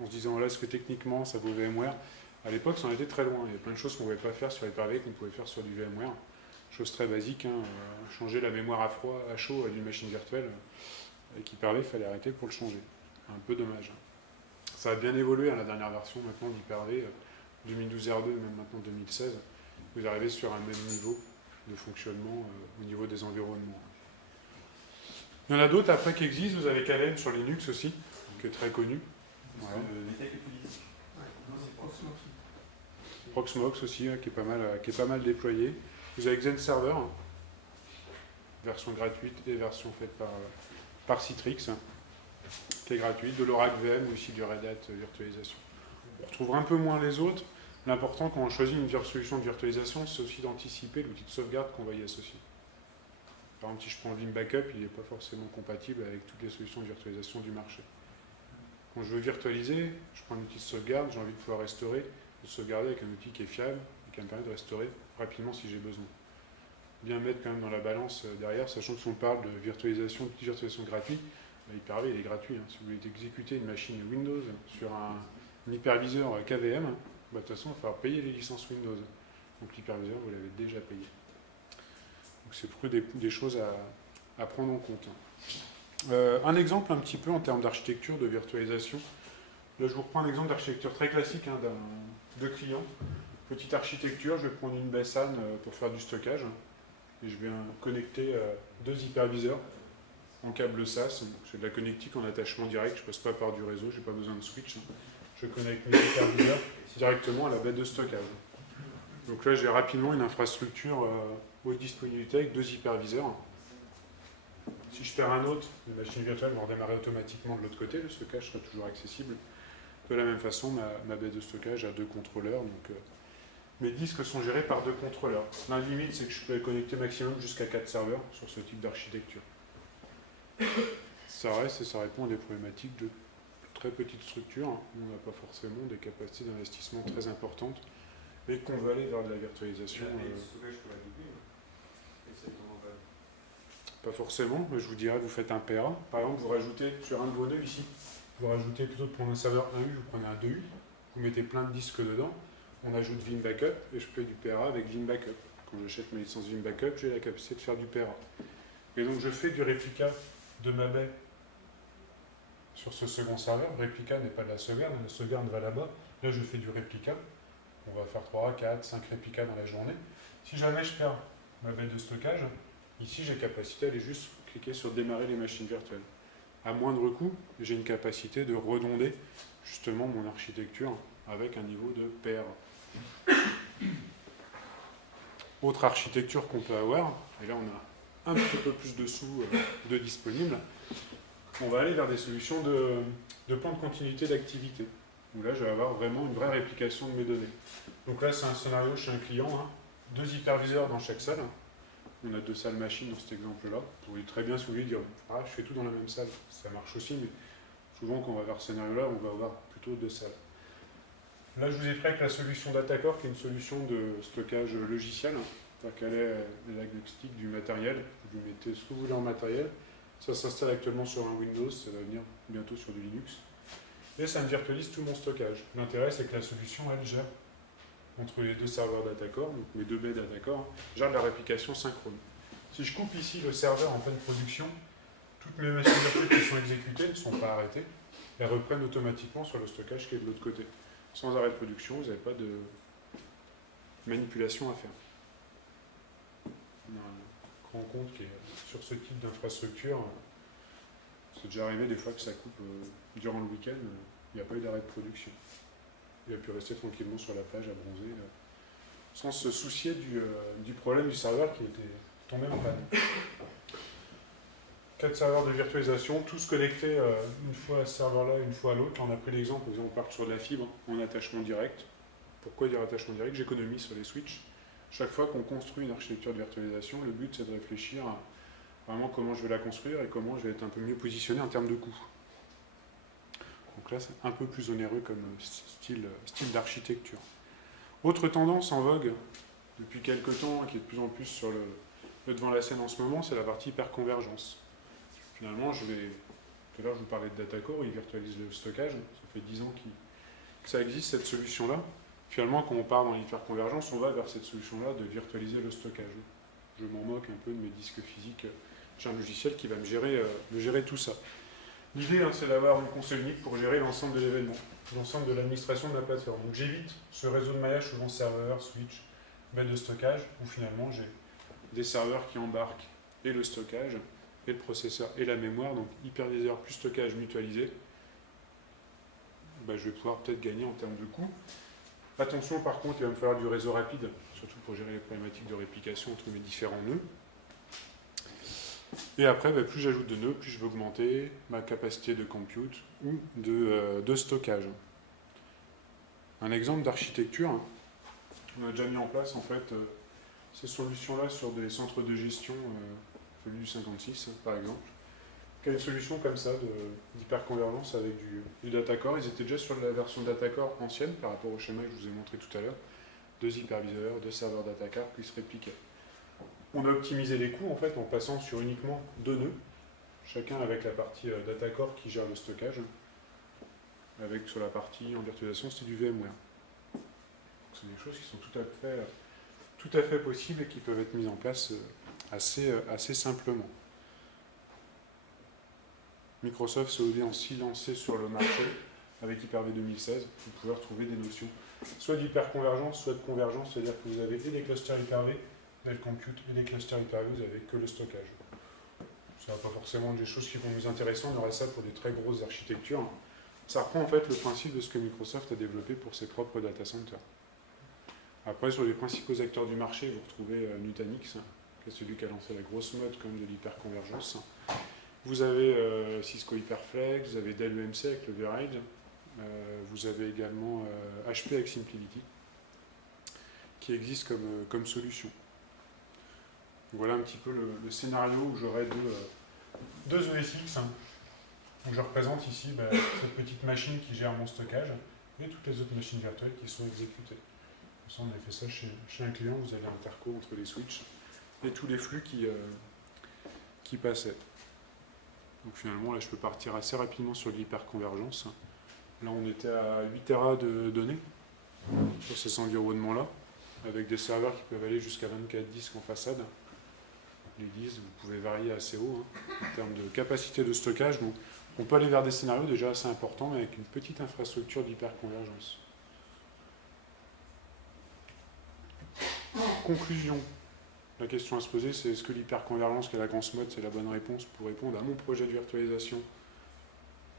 en se disant là, est-ce que techniquement ça vaut VMware? À l'époque, ça en était très loin. Il y a plein de choses qu'on ne pouvait pas faire sur Hyper-V qu'on pouvait faire sur du VMware. Chose très basique, changer la mémoire à froid, à chaud d'une machine virtuelle. Avec Hyper-V, il fallait arrêter pour le changer. Un peu dommage. Ça a bien évolué à la dernière version maintenant d'Hyper-V, 2012 R2, même maintenant 2016. Vous arrivez sur un même niveau de fonctionnement au niveau des environnements. Il y en a d'autres après qui existent. Vous avez KVM sur Linux aussi, qui est très connu. Voilà. L'état que tu dis. Proxmox aussi, qui est pas mal déployé. Vous avez Xen Server, version gratuite et version faite par Citrix, qui est gratuite, de l'Oracle VM ou aussi du Red Hat virtualisation. On retrouvera un peu moins les autres. L'important quand on choisit une solution de virtualisation, c'est aussi d'anticiper l'outil de sauvegarde qu'on va y associer. Par exemple, si je prends Vim Backup, il n'est pas forcément compatible avec toutes les solutions de virtualisation du marché. Quand je veux virtualiser, je prends un outil de sauvegarde, j'ai envie de pouvoir restaurer, de sauvegarder avec un outil qui est fiable et qui me permet de restaurer rapidement si j'ai besoin. Bien mettre quand même dans la balance derrière, sachant que si on parle de virtualisation gratuite, Hyper-V il est gratuit. Si vous voulez exécuter une machine Windows sur un hyperviseur KVM, de toute façon il va falloir payer les licences Windows. Donc l'hyperviseur vous l'avez déjà payé. Donc c'est pour des choses à prendre en compte. Un exemple un petit peu en termes d'architecture, de virtualisation. Là je vous reprends un exemple d'architecture très classique de client. Petite architecture, je vais prendre une baie SAN pour faire du stockage. Et je vais connecter deux hyperviseurs en câble SAS. C'est de la connectique en attachement direct, je ne passe pas par du réseau, je n'ai pas besoin de switch. Je connecte mes hyperviseurs directement à la baie de stockage. Donc là j'ai rapidement une infrastructure haute disponibilité avec deux hyperviseurs. Si je perds un autre, les machines virtuelles vont redémarrer automatiquement de l'autre côté, le stockage sera toujours accessible. De la même façon, ma baie de stockage a deux contrôleurs. Donc, mes disques sont gérés par deux contrôleurs. La limite, c'est que je peux connecter maximum jusqu'à 4 serveurs sur ce type d'architecture. Ça reste et ça répond à des problématiques de très petites structures où on n'a pas forcément des capacités d'investissement très importantes et qu'on veut aller vers de la virtualisation. Pas forcément, mais je vous dirais, vous faites un PA. Par exemple, vous rajoutez sur un de vos nœuds ici, vous rajoutez plutôt de prendre un serveur 1U, vous prenez un 2U, vous mettez plein de disques dedans. On ajoute Vim Backup et je fais du PRA avec Vim Backup. Quand j'achète mes licences Vim Backup, j'ai la capacité de faire du PRA. Et donc je fais du réplica de ma baie sur ce second serveur. Réplica n'est pas de la sauvegarde va là-bas. Là je fais du réplica. On va faire 3, 4, 5 réplicas dans la journée. Si jamais je perds ma baie de stockage, ici j'ai capacité à aller juste cliquer sur démarrer les machines virtuelles. À moindre coût, j'ai une capacité de redonder justement mon architecture avec un niveau de PRA. Autre architecture qu'on peut avoir, et là on a un petit peu plus de sous de disponibles, on va aller vers des solutions de plan de continuité d'activité, où là je vais avoir vraiment une vraie réplication de mes données. Donc là c'est un scénario chez un client, deux hyperviseurs dans chaque salle. On a deux salles machines dans cet exemple-là. Vous pouvez très bien, si vous voulez, dire je fais tout dans la même salle. Ça marche aussi, mais souvent quand on va vers ce scénario-là, on va avoir plutôt deux salles. Là, je vous ai pris avec la solution DataCore, qui est une solution de stockage logiciel. C'est-à-dire qu'elle est agnostique du matériel. Vous mettez ce que vous voulez en matériel. Ça s'installe actuellement sur un Windows, ça va venir bientôt sur du Linux. Et ça me virtualise tout mon stockage. L'intérêt, c'est que la solution, elle gère entre les deux serveurs DataCore, donc mes deux baies DataCore, gère de la réplication synchrone. Si je coupe ici le serveur en pleine production, toutes mes machines virtuelles qui sont exécutées ne sont pas arrêtées, elles reprennent automatiquement sur le stockage qui est de l'autre côté. Sans arrêt de production, vous n'avez pas de manipulation à faire. On a un grand compte qui est sur ce type d'infrastructure. C'est déjà arrivé des fois que ça coupe durant le week-end, il n'y a pas eu d'arrêt de production. Il a pu rester tranquillement sur la plage à bronzer, sans se soucier du problème du serveur qui était tombé en panne. 4 serveurs de virtualisation, tous connectés une fois à ce serveur-là, une fois à l'autre. On a pris l'exemple, par exemple, on part sur de la fibre en attachement direct. Pourquoi dire attachement direct? J'économise sur les switches. Chaque fois qu'on construit une architecture de virtualisation, le but c'est de réfléchir à vraiment comment je vais la construire et comment je vais être un peu mieux positionné en termes de coût. Donc là, c'est un peu plus onéreux comme style d'architecture. Autre tendance en vogue depuis quelques temps, qui est de plus en plus sur le devant la scène en ce moment, c'est la partie hyperconvergence. Finalement, tout à l'heure je vous parlais de Datacore, il virtualise le stockage, ça fait 10 ans que ça existe cette solution-là. Finalement, quand on part dans l'hyperconvergence, on va vers cette solution-là de virtualiser le stockage. Je m'en moque un peu de mes disques physiques. J'ai un logiciel qui va me gérer tout ça. L'idée, c'est d'avoir une console unique pour gérer l'ensemble de l'événement, l'ensemble de l'administration de la plateforme. Donc j'évite ce réseau de maillage, souvent serveur, switch, bête de stockage, où finalement j'ai des serveurs qui embarquent et le stockage, et le processeur et la mémoire, donc hyperviseur plus stockage mutualisé. Je vais pouvoir peut-être gagner en termes de coût. Attention par contre, il va me falloir du réseau rapide, surtout pour gérer les problématiques de réplication entre mes différents nœuds. Et après, plus j'ajoute de nœuds, plus je vais augmenter ma capacité de compute ou de stockage. Un exemple d'architecture, on a déjà mis en place en fait ces solutions-là sur des centres de gestion, celui du 56 par exemple, qui a une solution comme ça d'hyperconvergence avec du Datacore. Ils étaient déjà sur la version Datacore ancienne par rapport au schéma que je vous ai montré tout à l'heure. 2 hyperviseurs, 2 serveurs Datacore qui se répliquaient. On a optimisé les coûts en fait en passant sur uniquement 2 nœuds, chacun avec la partie Datacore qui gère le stockage, avec sur la partie en virtualisation c'était du VMware. C'est des choses qui sont tout à fait possibles et qui peuvent être mises en place assez simplement. Microsoft s'est aussi lancé sur le marché avec Hyper-V 2016. Vous pouvez retrouver des notions soit d'hyperconvergence, soit de convergence, c'est-à-dire que vous avez et des clusters Hyper-V, le compute, et des clusters Hyper-V, vous n'avez que le stockage. Ça n'a pas forcément des choses qui vont nous intéresser, on aurait ça pour des très grosses architectures. Ça reprend en fait le principe de ce que Microsoft a développé pour ses propres data centers. Après, sur les principaux acteurs du marché, vous retrouvez Nutanix, qui est celui qui a lancé la grosse mode comme de l'hyperconvergence. Vous avez Cisco Hyperflex, vous avez Dell EMC avec le VRAID, vous avez également HP avec SimpliVity, qui existe comme solution. Voilà un petit peu le scénario où j'aurai deux ESX. Donc je représente ici cette petite machine qui gère mon stockage et toutes les autres machines virtuelles qui sont exécutées. On a fait ça chez un client, vous avez un interco entre les switches et tous les flux qui passaient. Donc finalement, là, je peux partir assez rapidement sur l'hyperconvergence. Là, on était à 8 Tera de données sur ces environnements-là, avec des serveurs qui peuvent aller jusqu'à 24 disques en façade. Les disques, vous pouvez varier assez haut en termes de capacité de stockage. Donc, on peut aller vers des scénarios déjà assez importants, mais avec une petite infrastructure d'hyperconvergence. Conclusion. La question à se poser, c'est est-ce que l'hyperconvergence, qui est la grosse mode, c'est la bonne réponse pour répondre à mon projet de virtualisation?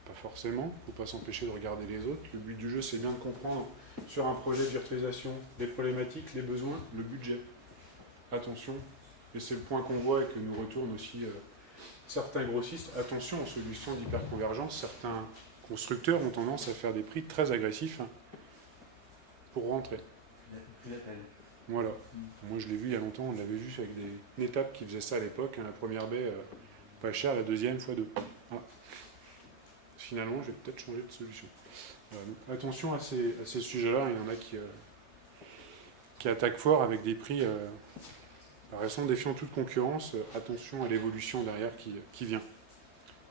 Pas forcément, il ne faut pas s'empêcher de regarder les autres. Le but du jeu, c'est bien de comprendre sur un projet de virtualisation les problématiques, les besoins, le budget. Attention, et c'est le point qu'on voit et que nous retournent aussi certains grossistes, attention aux solutions d'hyperconvergence. Certains constructeurs ont tendance à faire des prix très agressifs pour rentrer. Voilà. Moi, je l'ai vu il y a longtemps, on l'avait vu avec une étape qui faisait ça à l'époque. La première baie, pas chère, la deuxième, x2. Voilà. Finalement, je vais peut-être changer de solution. Voilà. Donc, attention à ces sujets-là, il y en a qui attaquent fort avec des prix restant défiant toute concurrence. Attention à l'évolution derrière qui vient.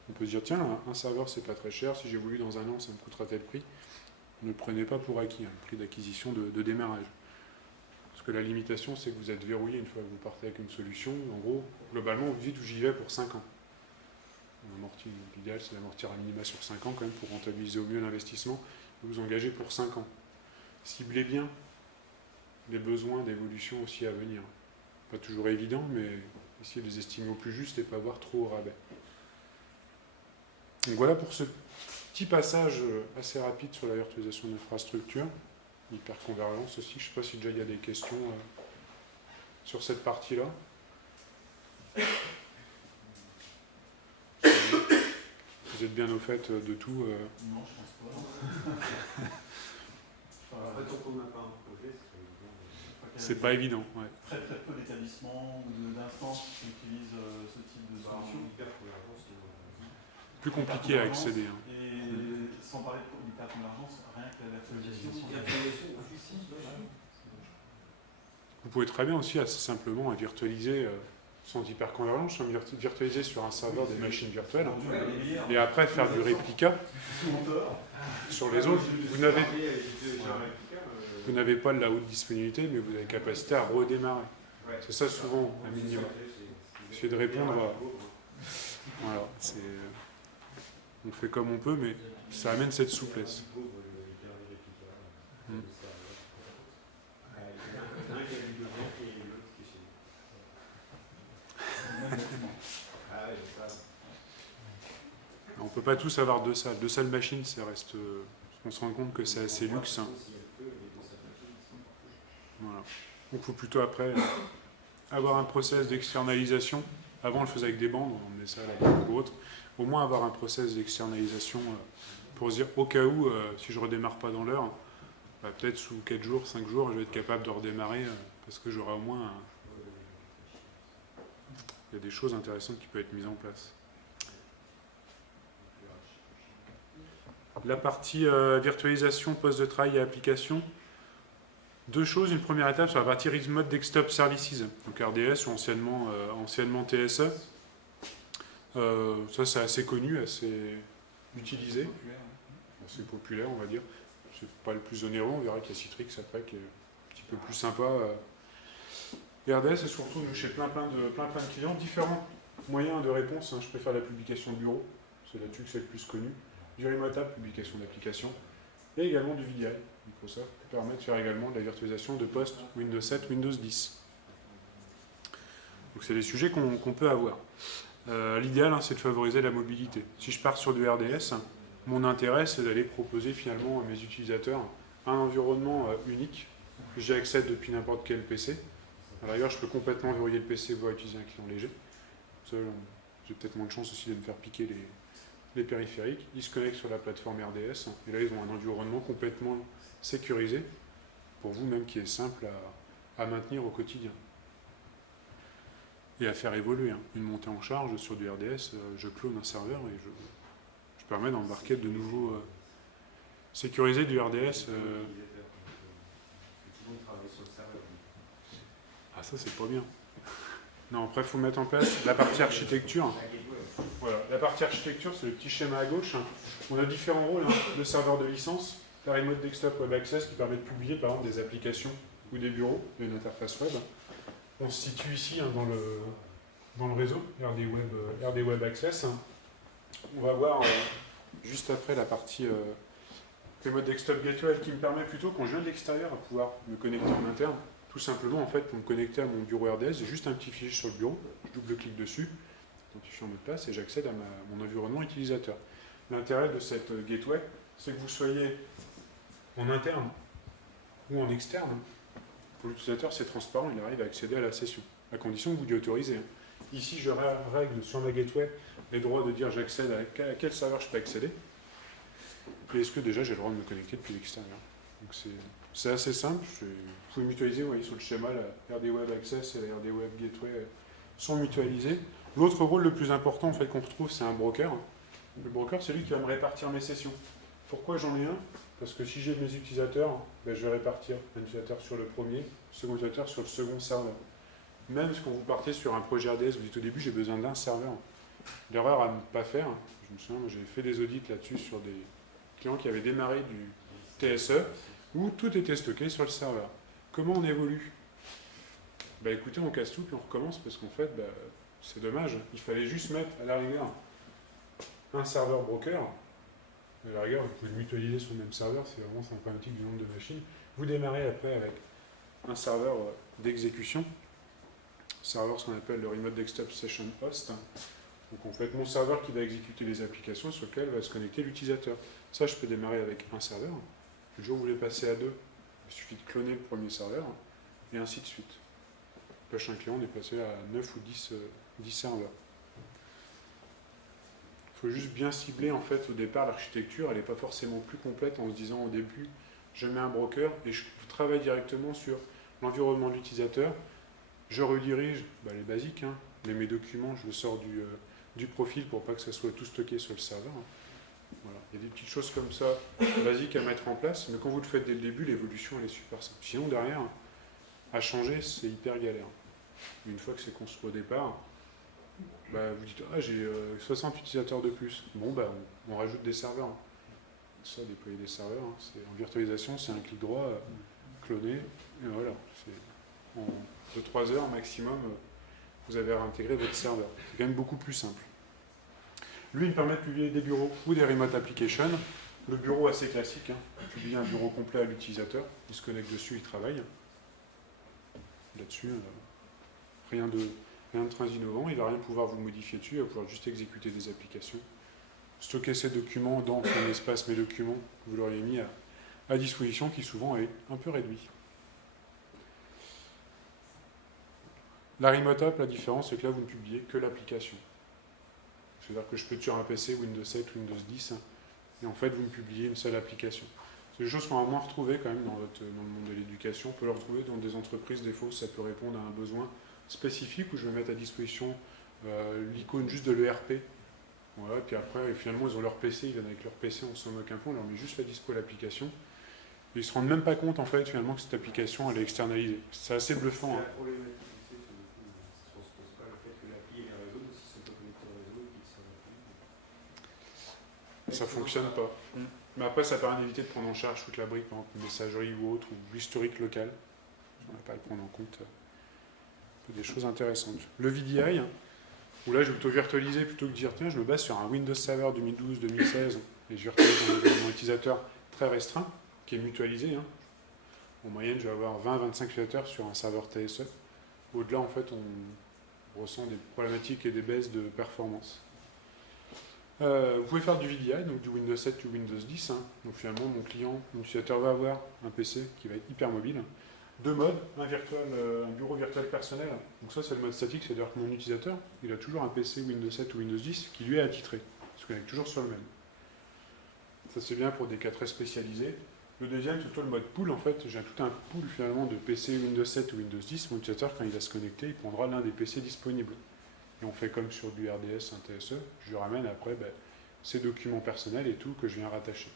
On peut se dire, tiens, un serveur, c'est pas très cher, si j'évolue dans un an, ça me coûtera tel prix. Ne le prenez pas pour acquis, le prix d'acquisition de démarrage. Parce que la limitation, c'est que vous êtes verrouillé une fois que vous partez avec une solution. En gros, globalement, vous dites où j'y vais pour 5 ans. L'idéal, c'est d'amortir à minima sur 5 ans quand même pour rentabiliser au mieux l'investissement et vous engager pour 5 ans. Ciblez bien les besoins d'évolution aussi à venir. Pas toujours évident, mais essayez de les estimer au plus juste et pas voir trop au rabais. Donc voilà pour ce petit passage assez rapide sur la virtualisation d'infrastructures. Hyperconvergence aussi, je ne sais pas si déjà il y a des questions sur cette partie-là. vous êtes bien au fait de tout. Non, je pense pas. En fait, quand on n'a pas un projet, c'est évident. C'est pas évident. Ouais. Très très peu d'établissements ou d'instances qui utilisent ce type de solution. Plus compliqué à accéder. Hein. Et sans parler de l'hyperconvergence, rien que la virtualisation. Vous pouvez très bien aussi assez simplement virtualiser sans hyperconvergence, virtualiser sur un serveur des machines virtuelles et après faire du réplica sur les autres. Vous n'avez pas de la haute disponibilité, mais vous avez capacité à redémarrer. C'est ça souvent un minimum. Essayer de répondre à... Voilà, on fait comme on peut, mais ça amène cette souplesse. On ne peut pas tous avoir deux salles. Deux salles machines, ça reste... on se rend compte que c'est assez luxe. Voilà. Donc il faut plutôt après avoir un process d'externalisation. Avant on le faisait avec des bandes, on met ça à la banque ou autre. Au moins avoir un process d'externalisation pour se dire au cas où, si je ne redémarre pas dans l'heure, peut-être sous 4 jours, 5 jours, je vais être capable de redémarrer parce que j'aurai au moins... Il y a des choses intéressantes qui peuvent être mises en place. La partie virtualisation, poste de travail et application. Deux choses. Une première étape sur la partie Remote Desktop Services, donc RDS ou anciennement TSE. Ça, c'est assez connu, assez utilisé, assez populaire, on va dire. C'est pas le plus onéreux, on verra qu'il y a Citrix après qui est un petit peu plus sympa. RDS, c'est surtout chez plein de clients. Différents moyens de réponse. Je préfère la publication de bureau, c'est là-dessus que c'est le plus connu. Du Remote App, publication d'applications. Et également du VDI, Microsoft, qui permet de faire également de la virtualisation de postes Windows 7, Windows 10. Donc c'est des sujets qu'on peut avoir. L'idéal, c'est de favoriser la mobilité. Si je pars sur du RDS, mon intérêt, c'est d'aller proposer finalement à mes utilisateurs un environnement unique. J'y accède depuis n'importe quel PC. À la rigueur, je peux complètement verrouiller le PC pour utiliser un client léger. J'ai peut-être moins de chance aussi de me faire piquer les périphériques. Ils se connectent sur la plateforme RDS et là, ils ont un environnement complètement sécurisé pour vous, même qui est simple à maintenir au quotidien. Et à faire évoluer. Une montée en charge sur du RDS, je clone un serveur et je permets d'embarquer de nouveaux... sécuriser du RDS... Ah ça c'est pas bien. Non, après il faut mettre en place la partie architecture. Voilà, la partie architecture c'est le petit schéma à gauche. On a différents rôles, le serveur de licence, la Remote Desktop Web Access qui permet de publier par exemple des applications ou des bureaux, une interface web. On se situe ici dans le réseau, RD Web Access. On va voir juste après la partie Remote Desktop Gateway qui me permet plutôt, quand je viens de l'extérieur, à pouvoir me connecter en interne. Tout simplement, en fait, pour me connecter à mon bureau RDS, j'ai juste un petit fichier sur le bureau, je double-clique dessus, identifiant mot de passe, et j'accède à mon environnement utilisateur. L'intérêt de cette gateway, c'est que vous soyez en interne ou en externe. Pour l'utilisateur, c'est transparent, il arrive à accéder à la session, à condition que vous l'y autorisez. Ici, je règle sur ma gateway les droits de dire j'accède à quel serveur je peux accéder. Et est-ce que déjà j'ai le droit de me connecter depuis l'extérieur. Donc c'est assez simple, vous pouvez mutualiser, vous voyez sur le schéma, la RD Web Access et la RD Web Gateway sont mutualisés. L'autre rôle le plus important en fait, qu'on retrouve, c'est un broker. Le broker, c'est lui qui va me répartir mes sessions. Pourquoi j'en ai un? Parce que si j'ai mes utilisateurs, je vais répartir un utilisateur sur le premier, un second utilisateur sur le second serveur. Même quand vous partez sur un projet RDS, vous dites au début, j'ai besoin d'un serveur. L'erreur à ne pas faire, je me souviens, j'ai fait des audits là-dessus sur des clients qui avaient démarré du TSE, où tout était stocké sur le serveur. Comment on évolue? Écoutez, on casse tout, puis on recommence, parce qu'en fait, c'est dommage. Il fallait juste mettre, à la rigueur, un serveur broker. À la rigueur, vous pouvez le mutualiser sur le même serveur, c'est vraiment symptomatique du nombre de machines. Vous démarrez après avec un serveur d'exécution, serveur, ce qu'on appelle le Remote Desktop Session Host. Donc en fait, mon serveur qui va exécuter les applications sur lesquelles va se connecter l'utilisateur. Ça, je peux démarrer avec un serveur. Le jour où vous voulez passer à deux, il suffit de cloner le premier serveur, et ainsi de suite. Le prochain client, on est passé à 9 ou 10 serveurs. Il faut juste bien cibler en fait au départ l'architecture. Elle n'est pas forcément plus complète en se disant au début je mets un broker et je travaille directement sur l'environnement de l'utilisateur. Je redirige les basiques, hein, mes documents, je le sors du profil pour pas que ça soit tout stocké sur le serveur. Voilà. Il y a des petites choses comme ça basiques à mettre en place, mais quand vous le faites dès le début, l'évolution elle est super simple. Sinon derrière, à changer, c'est hyper galère. Une fois que c'est construit au départ, vous dites j'ai 60 utilisateurs de plus. Bon on rajoute des serveurs. Ça, déployer des serveurs, c'est en virtualisation, c'est un clic droit, cloner, et voilà. En 2-3 heures maximum, vous avez réintégré votre serveur. C'est quand même beaucoup plus simple. Lui, il me permet de publier des bureaux ou des remote applications. Le bureau assez classique, publier un bureau complet à l'utilisateur, il se connecte dessus, il travaille. Là-dessus, rien de très innovant, il ne va rien pouvoir vous modifier dessus, il va pouvoir juste exécuter des applications. Stocker ces documents dans son espace mes documents que vous l'auriez mis à disposition, qui souvent est un peu réduit. La remote app, la différence, c'est que là, vous ne publiez que l'application. C'est-à-dire que je peux être sur un PC Windows 7, Windows 10, et en fait, vous ne publiez une seule application. C'est des choses qu'on va moins retrouver quand même dans le monde de l'éducation. On peut le retrouver dans des entreprises, des fois, ça peut répondre à un besoin spécifique où je vais mettre à disposition l'icône juste de l'ERP. Voilà, et puis après, finalement, ils ont leur PC, ils viennent avec leur PC, on s'en moque un peu, on leur met juste la dispo l'application. Et ils se rendent même pas compte, en fait, finalement, que cette application, elle est externalisée. C'est assez bluffant. La problématique, c'est que on ne se pose pas le fait que l'appli et le réseau, si ils sont pas connectés au réseau, qu'ils sont... Ça fonctionne pas. Mais après, ça permet d'éviter de prendre en charge toute la brique, par exemple, une messagerie ou autre, ou l'historique local. On n'a pas à le prendre en compte. Des choses intéressantes. Le VDI, où là je vais plutôt virtualiser plutôt que dire tiens je me base sur un Windows Server 2012-2016 et je virtualise un environnement utilisateur très restreint qui est mutualisé. En moyenne je vais avoir 20-25 utilisateurs sur un serveur TSE. Au-delà en fait on ressent des problématiques et des baisses de performance. Vous pouvez faire du VDI, donc du Windows 7 ou Windows 10. Donc finalement mon client, mon utilisateur va avoir un PC qui va être hyper mobile. Deux modes, un bureau virtuel personnel. Donc ça c'est le mode statique, c'est-à-dire que mon utilisateur, il a toujours un PC Windows 7 ou Windows 10 qui lui est attitré. Il se connecte toujours sur le même. Ça c'est bien pour des cas très spécialisés. Le deuxième, c'est plutôt le mode pool. En fait, j'ai tout un pool finalement de PC Windows 7 ou Windows 10. Mon utilisateur, quand il va se connecter, il prendra l'un des PC disponibles. Et on fait comme sur du RDS, un TSE. Je lui ramène après ses documents personnels et tout que je viens rattacher.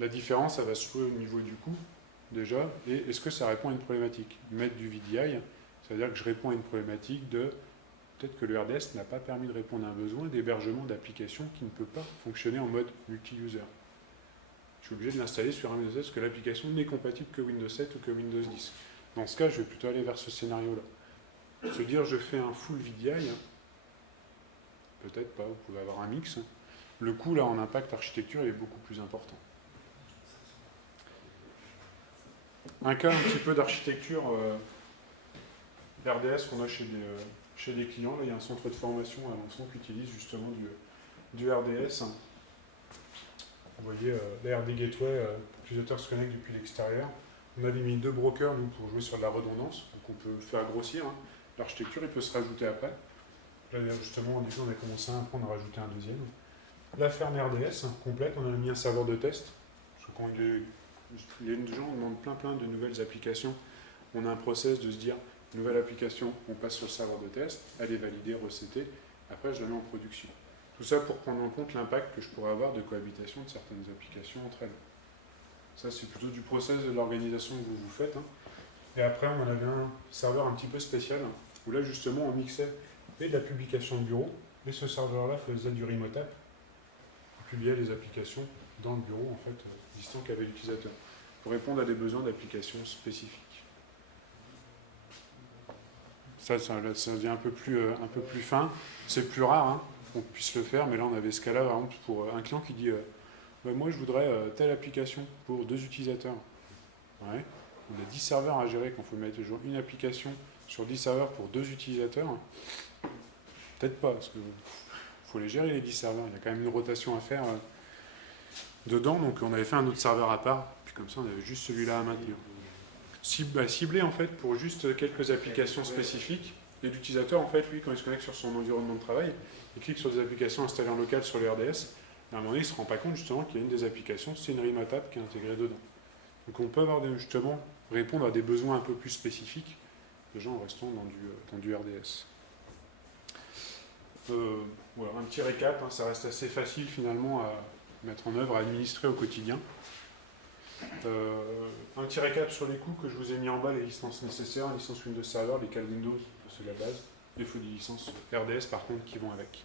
La différence, ça va se jouer au niveau du coût. Déjà, et est-ce que ça répond à une problématique? Mettre du VDI, c'est-à-dire que je réponds à une problématique de peut-être que le RDS n'a pas permis de répondre à un besoin d'hébergement d'applications qui ne peut pas fonctionner en mode multi-user. Je suis obligé de l'installer sur un Windows 7 parce que l'application n'est compatible que Windows 7 ou que Windows 10. Dans ce cas, je vais plutôt aller vers ce scénario-là. Se dire je fais un full VDI, peut-être pas, vous pouvez avoir un mix. Le coût là en impact architecture il est beaucoup plus important. Un cas un petit peu d'architecture RDS qu'on a chez des clients. Là, il y a un centre de formation à Alençon qui utilise justement du RDS. Vous voyez, la RD Gateway, l'utilisateur se connecte depuis l'extérieur. On avait mis 2 brokers nous, pour jouer sur de la redondance, donc on peut faire grossir. L'architecture, il peut se rajouter après. Là, justement, au début, on a commencé à apprendre à rajouter un deuxième. La ferme RDS complète, on a mis un serveur de test. Parce que quand les gens demandent plein de nouvelles applications, on a un process de se dire, nouvelle application, on passe sur le serveur de test, elle est validée, recetée, après je la mets en production. Tout ça pour prendre en compte l'impact que je pourrais avoir de cohabitation de certaines applications entre elles. Ça, c'est plutôt du process de l'organisation que vous faites. Et après, on avait un serveur un petit peu spécial, où là, justement, on mixait et de la publication de bureau, et ce serveur-là faisait du remote app, on publiait les applications dans le bureau, en fait, distant qu'avait l'utilisateur, pour répondre à des besoins d'applications spécifiques. Ça devient un peu plus fin, c'est plus rare qu'on puisse le faire, mais là, on avait ce cas-là, par exemple, pour un client qui dit moi, je voudrais telle application pour 2 utilisateurs. Ouais. On a 10 serveurs à gérer, quand il faut mettre à jour une application sur 10 serveurs pour 2 utilisateurs. Peut-être pas, parce qu'il faut les gérer, les 10 serveurs. Il y a quand même une rotation à faire dedans, donc on avait fait un autre serveur à part, puis comme ça, on avait juste celui-là à maintenir. Ciblé, en fait, pour juste quelques applications spécifiques, Et l'utilisateur, en fait, lui, quand il se connecte sur son environnement de travail, il clique sur des applications installées en local sur le RDS, et à un moment donné, il ne se rend pas compte justement qu'il y a une des applications, c'est une remote app qui est intégrée dedans. Donc on peut avoir justement répondre à des besoins un peu plus spécifiques, déjà en restant dans du RDS. Voilà, un petit récap, hein, ça reste assez facile finalement à mettre en œuvre, à administrer au quotidien. Un petit récap sur les coûts que je vous ai mis en bas, les licences nécessaires, les licences Windows Server, les cales Windows, c'est la base. Il faut des licences RDS par contre qui vont avec.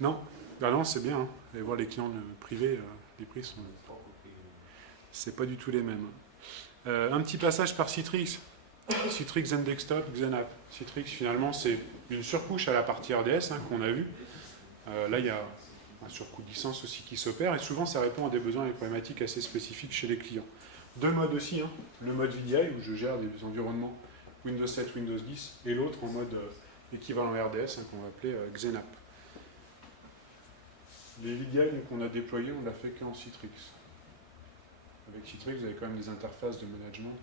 Non, bah non, c'est bien. Hein. Allez voir les clients privés, les prix sont. C'est pas du tout les mêmes. Un petit passage par Citrix. Citrix Zen Desktop, XenApp. Citrix finalement c'est une surcouche à la partie RDS hein, qu'on a vu. Là il y a un surcoût de licence aussi qui s'opère et souvent ça répond à des besoins et des problématiques assez spécifiques chez les clients. Deux modes aussi, hein. Le mode VDI où je gère des environnements Windows 7, Windows 10 et l'autre en mode équivalent RDS hein, qu'on va appeler XenApp. Les VDI qu'on a déployés, on l'a fait qu'en Citrix. Avec Citrix, vous avez quand même des interfaces de management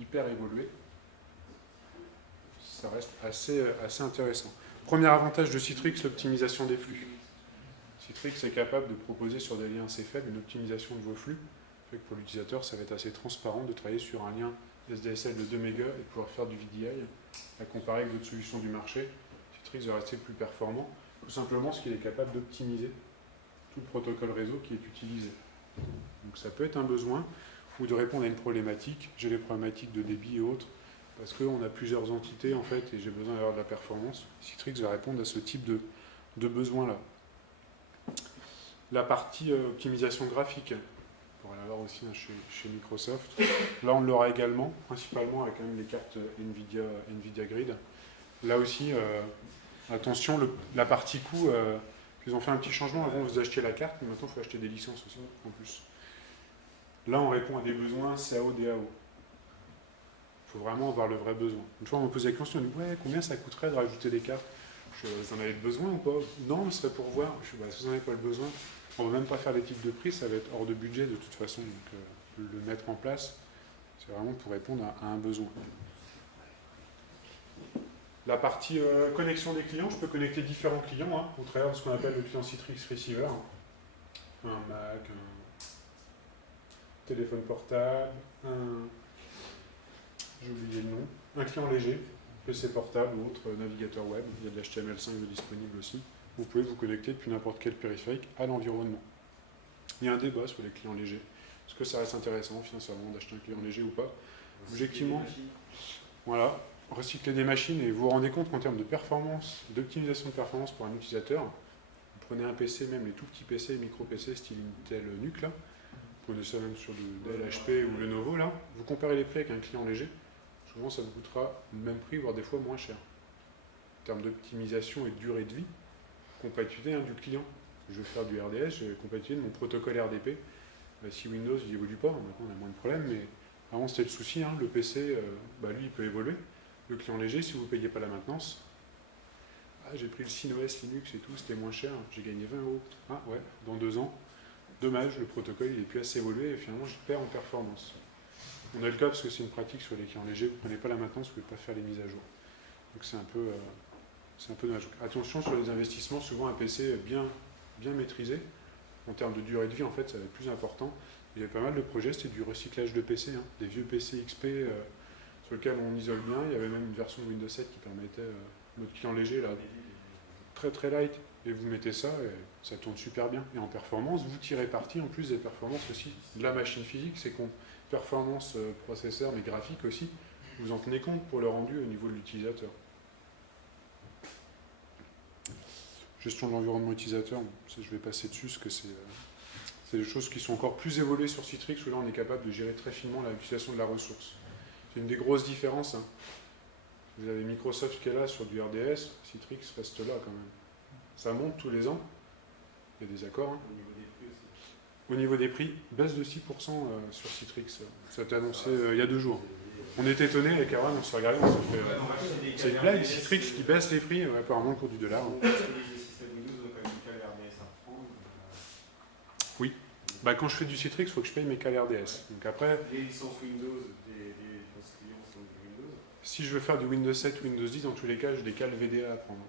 hyper évoluées. Ça reste assez intéressant. Premier avantage de Citrix, l'optimisation des flux. Citrix est capable de proposer sur des liens assez faibles une optimisation de vos flux. Fait que pour l'utilisateur, ça va être assez transparent de travailler sur un lien SDSL de 2 mégas et de pouvoir faire du VDI à comparer avec d'autres solutions du marché. Citrix va rester plus performant, tout simplement parce qu'il est capable d'optimiser tout le protocole réseau qui est utilisé. Donc ça peut être un besoin ou de répondre à une problématique. J'ai les problématiques de débit et autres parce qu'on a plusieurs entités en fait et j'ai besoin d'avoir de la performance. Citrix va répondre à ce type de besoin-là. La partie optimisation graphique, on pourrait l'avoir aussi hein, chez Microsoft. Là on l'aura également, principalement avec quand même les cartes NVIDIA Grid. Là aussi, attention, la partie coût, ils ont fait un petit changement. Avant vous achetiez la carte, mais maintenant il faut acheter des licences aussi en plus. Là on répond à des besoins CAO, DAO. Il faut vraiment avoir le vrai besoin. Une fois on me posait la question, on me dit ouais, combien ça coûterait de rajouter des cartes? Vous en avez besoin ou pas? Non, ce serait pour voir. Si vous n'en avez pas le besoin, on ne va même pas faire les types de prix, ça va être hors de budget de toute façon. Donc le mettre en place, c'est vraiment pour répondre à un besoin. La partie connexion des clients, je peux connecter différents clients hein, au travers de ce qu'on appelle le client Citrix Receiver. Un Mac, un téléphone portable, j'ai oublié le nom, un client léger, PC portable ou autre navigateur web, il y a de l'HTML5 de disponible aussi. Vous pouvez vous connecter depuis n'importe quel périphérique à l'environnement. Il y a un débat sur les clients légers. Est-ce que ça reste intéressant financièrement d'acheter un client léger ou pas? Objectivement, voilà, recycler des machines et vous vous rendez compte qu'en termes de performance, d'optimisation de performance pour un utilisateur, vous prenez un PC, même les tout petits PC, micro-PC style Intel NUC là, vous prenez ça même sur du Dell, HP ou Lenovo là, vous comparez les prix avec un client léger, souvent ça vous coûtera le même prix, voire des fois moins cher. En termes d'optimisation et de durée de vie, compatibilité hein, du client. Je veux faire du RDS, je vais compatibiliser de mon protocole RDP. Si Windows n'évolue pas, maintenant on a moins de problèmes, mais avant c'était le souci, hein, le PC, lui il peut évoluer. Le client léger, si vous ne payez pas la maintenance, j'ai pris le SynOS Linux et tout, c'était moins cher, j'ai gagné 20 €. Ah ouais, dans 2 ans, dommage, le protocole il est plus assez évolué et finalement je perds en performance. On a le cas parce que c'est une pratique sur les clients légers, vous ne prenez pas la maintenance, vous ne pouvez pas faire les mises à jour. Donc c'est un peu dommage. Attention sur les investissements, souvent un PC bien maîtrisé, en termes de durée de vie en fait ça va être plus important. Il y a pas mal de projets, c'était du recyclage de PC, hein, des vieux PC XP sur lesquels on isole bien. Il y avait même une version de Windows 7 qui permettait, notre client léger là, très très light, et vous mettez ça et ça tourne super bien. Et en performance, vous tirez parti en plus des performances aussi de la machine physique, c'est qu'on performance processeur mais graphique aussi, vous en tenez compte pour le rendu au niveau de l'utilisateur. Gestion de l'environnement utilisateur, je vais passer dessus parce que c'est des choses qui sont encore plus évoluées sur Citrix où là on est capable de gérer très finement l'utilisation de la ressource. C'est une des grosses différences. Hein. Vous avez Microsoft qui est là sur du RDS, Citrix reste là quand même. Ça monte tous les ans, il y a des accords. Hein. Au niveau des prix, baisse de 6% sur Citrix. Ça a été annoncé il y a 2 jours. On était étonnés avec Aaron, on s'est regardé, on s'est fait. C'est une blague, Citrix qui baisse les prix, apparemment le cours du dollar. Hein. Oui. Quand je fais du Citrix, il faut que je paye mes cales RDS. Donc après. Les licences Windows des clients sont Windows. si je veux faire du Windows 7 ou Windows 10, dans tous les cas, je décale VDA à prendre.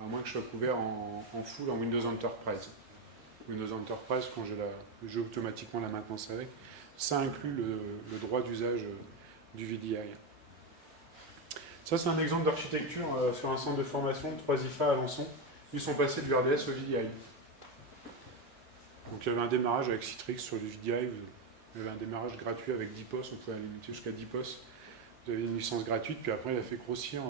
À moins que je sois couvert en full en Windows Enterprise. Windows Enterprise, quand j'ai automatiquement la maintenance avec, ça inclut le droit d'usage du VDI. Ça, c'est un exemple d'architecture sur un centre de formation de 3 IFA à Alençon. Ils sont passés du RDS au VDI. Donc il y avait un démarrage avec Citrix sur du VDI. Il y avait un démarrage gratuit avec 10 POS. On pouvait limiter jusqu'à 10 POS. Vous avez une licence gratuite. Puis après, il a fait grossir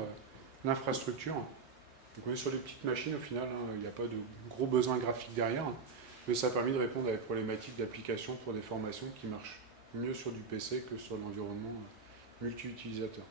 l'infrastructure. Donc on est sur des petites machines au final. Il n'y a pas de gros besoins graphiques derrière. Mais ça a permis de répondre à des problématiques d'application pour des formations qui marchent mieux sur du PC que sur l'environnement multi-utilisateur.